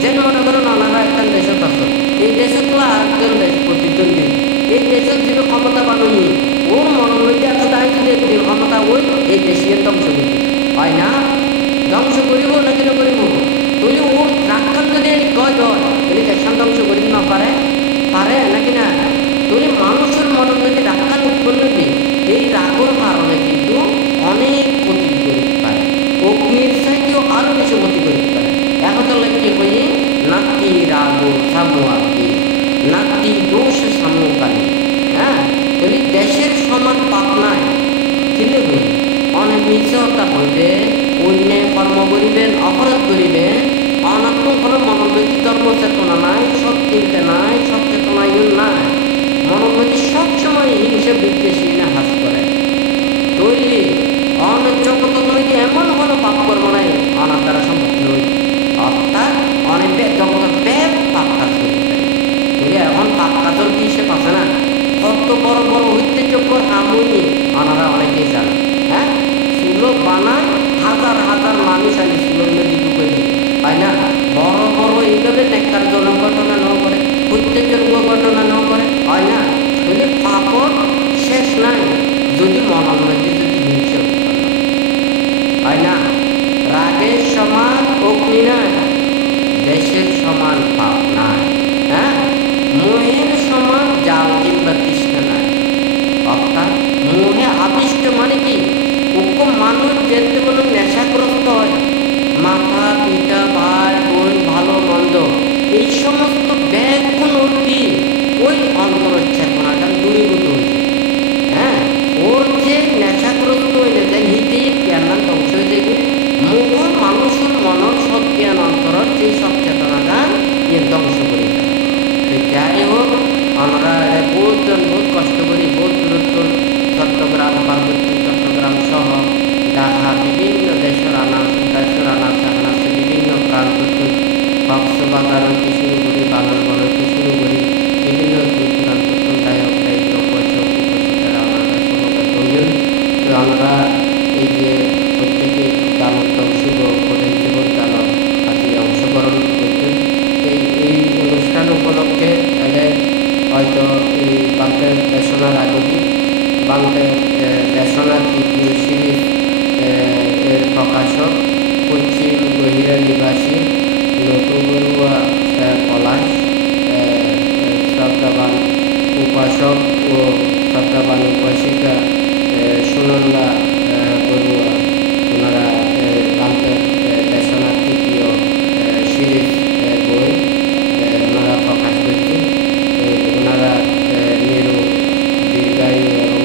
যেন মনে করেন ওনারা একটা দেশত আছে এই দেশত একজন দেশ প্রতিদ্বন্দ্বী এই দেশের যে ক্ষমতা বানুনি ওর মনের মধ্যে এত দায় যদি একদিন ক্ষমতা ওই এই দেশে ধ্বংস করবে হয় না ধ্বংস করিব নাকি না করিব তাহলে ওর রাগখান যদি গয় দয় তাহলে দেশান ধ্বংস করিতে না পারে পারে নাকি না তাহলে মানুষের মনের মধ্যে রাগখান উৎপন্ন দিই এই রাগর কারণে কিন্তু অনেক ক্ষতি করতে পারে অগ্নির চাইতেও আরো বেশি ক্ষতি করতে পারে এখন কি হই নাতি রাগ সামু আগে নাতি দোষ সামুকালী হ্যাঁ তাহলে দেশের সমান পাপ নাই কিলে হই অনেক মিথ্যা হইবে অন্যায় কর্ম করিবেন অপরাধ করিবেন অনাত্ম কোনো মনোনৈতিক ধর্ম চেতনা নাই সৎ চিন্তা নাই সৎ চেতনা নাই মনোনৈতিক সবসময় হিংসা বিদ্বেষী না হাস করে তৈরি অনেক জগত মধ্যে এমন কোনো পাপ কর্ম নাই অনার দ্বারা সম্ভব নয় অর্থাৎ অনেক জগতের ব্যাগ পাপ কাজ করতে পারে তৈরি এখন পাপ কাজের কি সে পাচ্ছে না কত বড় বড় ঐতিহ্যজ্ঞ আমুনি ওনারা অনেকেই জানে হ্যাঁ চুলো বানায় হাজার হাজার মানুষ আনি চুলোর মধ্যে ঢুকে দিই হয় না বড় বড় এইভাবে নেককারজনক ঘটনা ন করে ঐতিহ্যজ্ঞ ঘটনা ন করে হয় না তাহলে পাপর শেষ নাই যদি মনের মধ্যে যদি হিংসা হয় না রাগের সমান অগ্নি নাই দেশের সমান পাপ নাই হ্যাঁ মোহের সমান জাল কিংবা তৃষ্ণা নাই অর্থাৎ মোহে আবিষ্ট মানে কি মানুষ যেতে কোনো নেশাগ্রস্ত হয় মাথা পিতা ভাই বোন ভালো মন্দ এই সমস্ত ব্যাগ কোন দিয়ে ওই অন্তর চেতনাটা দূরীভূত হয়েছে হ্যাঁ ওর যে নেশাগ্রস্ত হইলে দেন হিতে জ্ঞান ধ্বংস হয়ে যায় মোহ মানুষের মনের সৎ জ্ঞান অন্তরের যে সচেতনা গান এ ধ্বংস করে যাই হোক আমরা বহুতজন বহুত কষ্ট করি বহুত দূরত্ব চট্টগ্রাম পার্বত্য চট্টগ্রাম সহ ঢাকা বিভিন্ন দেশের আনাচ বিভিন্ন প্রান্ত কক্সবাজার হইতে শুরু করি বান্দরবান হইতে শুরু করি বিভিন্ন দূর দূরান্ত দায়ক দায়িত্ব উপস্থিত আমাদের সমস্ত প্রয়োজন তো আমরা এই যে প্রত্যেকে গানত শুভ করে জীবন গানত আজকে অংশগ্রহণ করতেন এই অনুষ্ঠান উপলক্ষে হয়তো এই বাংলার দেশনার আগতি বাংলার দেশনার তৃতীয় সিরিজ এর প্রকাশক পশ্চিম গহিরা নিবাসী নটুবড়ুয়া পলাশ শ্রদ্ধাবান উপাসক ও শ্রদ্ধাবান উপাসিকা সুনন্দা বড়ুয়া ওনারা বাংলার দেশনার তৃতীয় সিরিজ বই ওনারা প্রকাশ করছেন ওনারা নিরু দীর্ঘায়ু এবং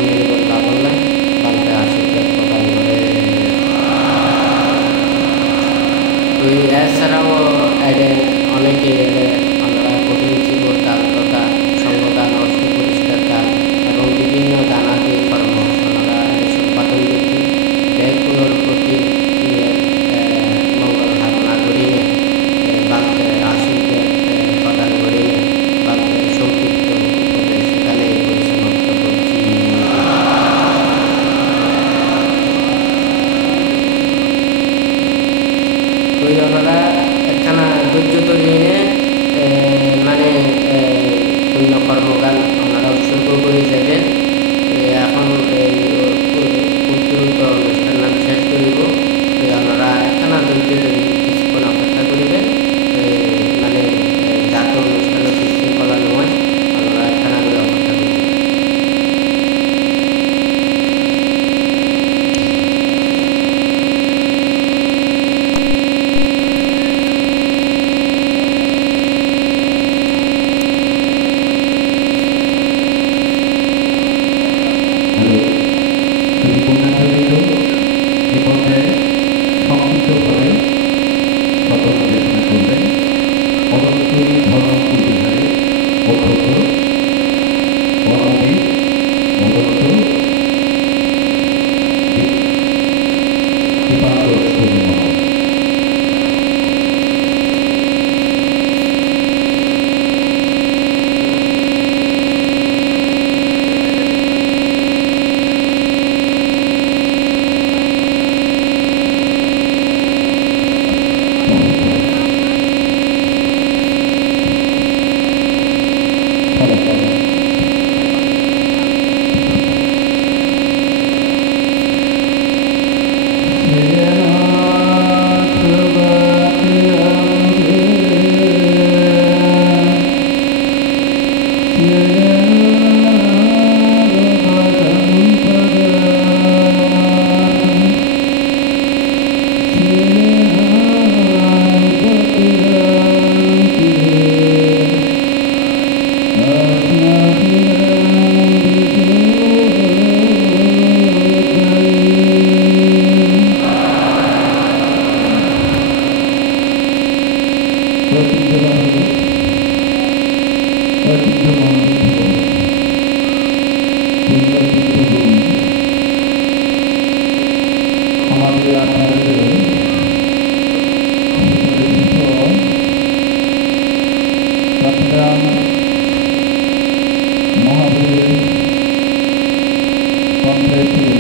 কংগ্রেসের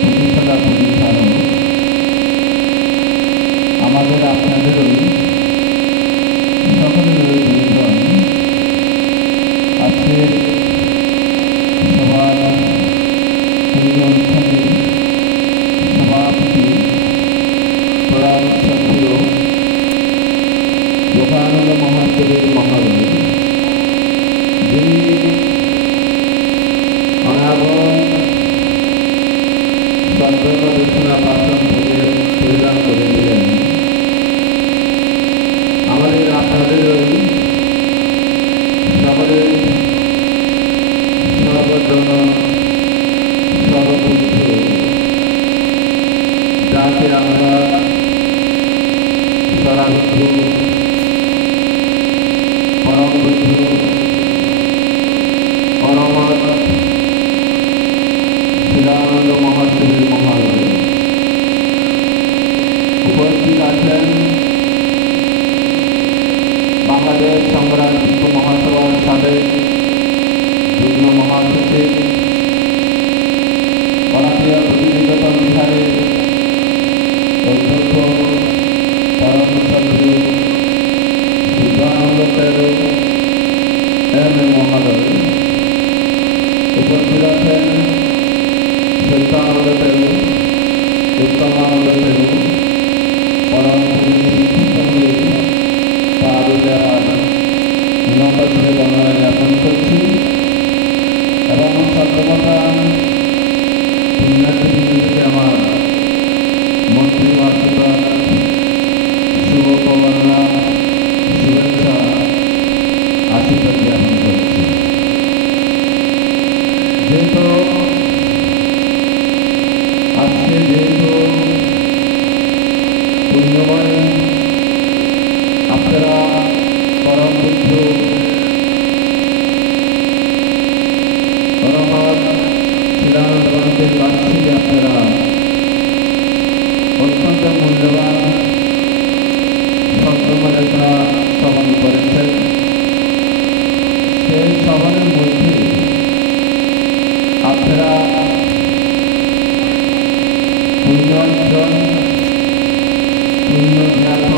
প্রতিষ্ঠাতা প্রতিষ্ঠানক আমাদের আপনাদেরই সকলেরই প্রয়োজন। আজকের সভার এই অনুষ্ঠানের সভাপতি প্রধান সক্রিয় লোকানন্দ মহাদেবের মহালয়, যিনি অনাগম সর্বদেশনা পাঠন পরিধান করেছিলেন। আমাদের আপনাদেরই সকলের সর্বজন সর্বপুত্র, যাকে আমরা সরাবুদ্ধ পরম বুদ্ধ পরমত শিলানন্দ মহাদেবের মহালয় উপস্থিত আছেন বাংলাদেশ সংগ্রাম যুব মহাসভার সাবেক যুগ্ম মহাসচিব, ভারতীয় প্রতিনিধিগণ বিহারের অধ্যক্ষ পরম সক্রিয় শুদ্ধানন্দ মহালয় উপস্থিত আছেন সত্যানন্দ উত্তমানন্দ পরম প্রতিনিধি বর্ণনা জ্ঞাপন করছি এবং সর্বপ্রথম পুণ্যার্থীবৃন্দকে আমার মন্ত্রী আশীর্বাদ, শুভকামনা, শুভেচ্ছা, আশীর্বাদ জ্ঞাপন করছি। যেহেতু আজকে পুণ্যময় আপনারা পরম বুদ্ধ পরমত শিলানন্দ গ্রন্থের বার্ষিকে আপনারা অত্যন্ত মূল্যবান সত্যমালেখনা শ্রবণ করেছেন। সেই শ্রবণের মধ্যে আপনারা পুণ্য অর্জন, পুণ্য জ্ঞাত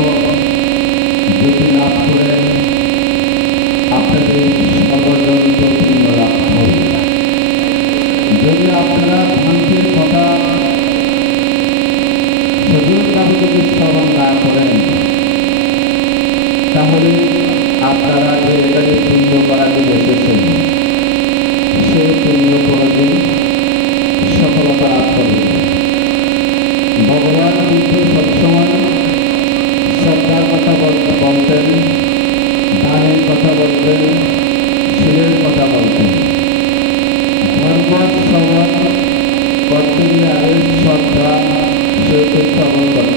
যদি লাভ করেন, আপনাদের সর্বজনিত পুণ্য লাভ হবে। যদি আপনারা ভ্রান্তির কথা সজীবভাবে যদি শ্রবণ না করেন, তাহলে আপনারা যে এখানে পুণ্য করাতে এসেছেন, সেই পুণ্য কোনোদিন সফলতা লাভ করবে। ভগবান বুদ্ধ সবসময় শ্রদ্ধার কথা বলতেন, দানের কথা বলতেন, শীলের কথা বলতেন। ধর্ম শ্রবণ করতে গেলে আগে শ্রদ্ধা সহিত শ্রবণ করতে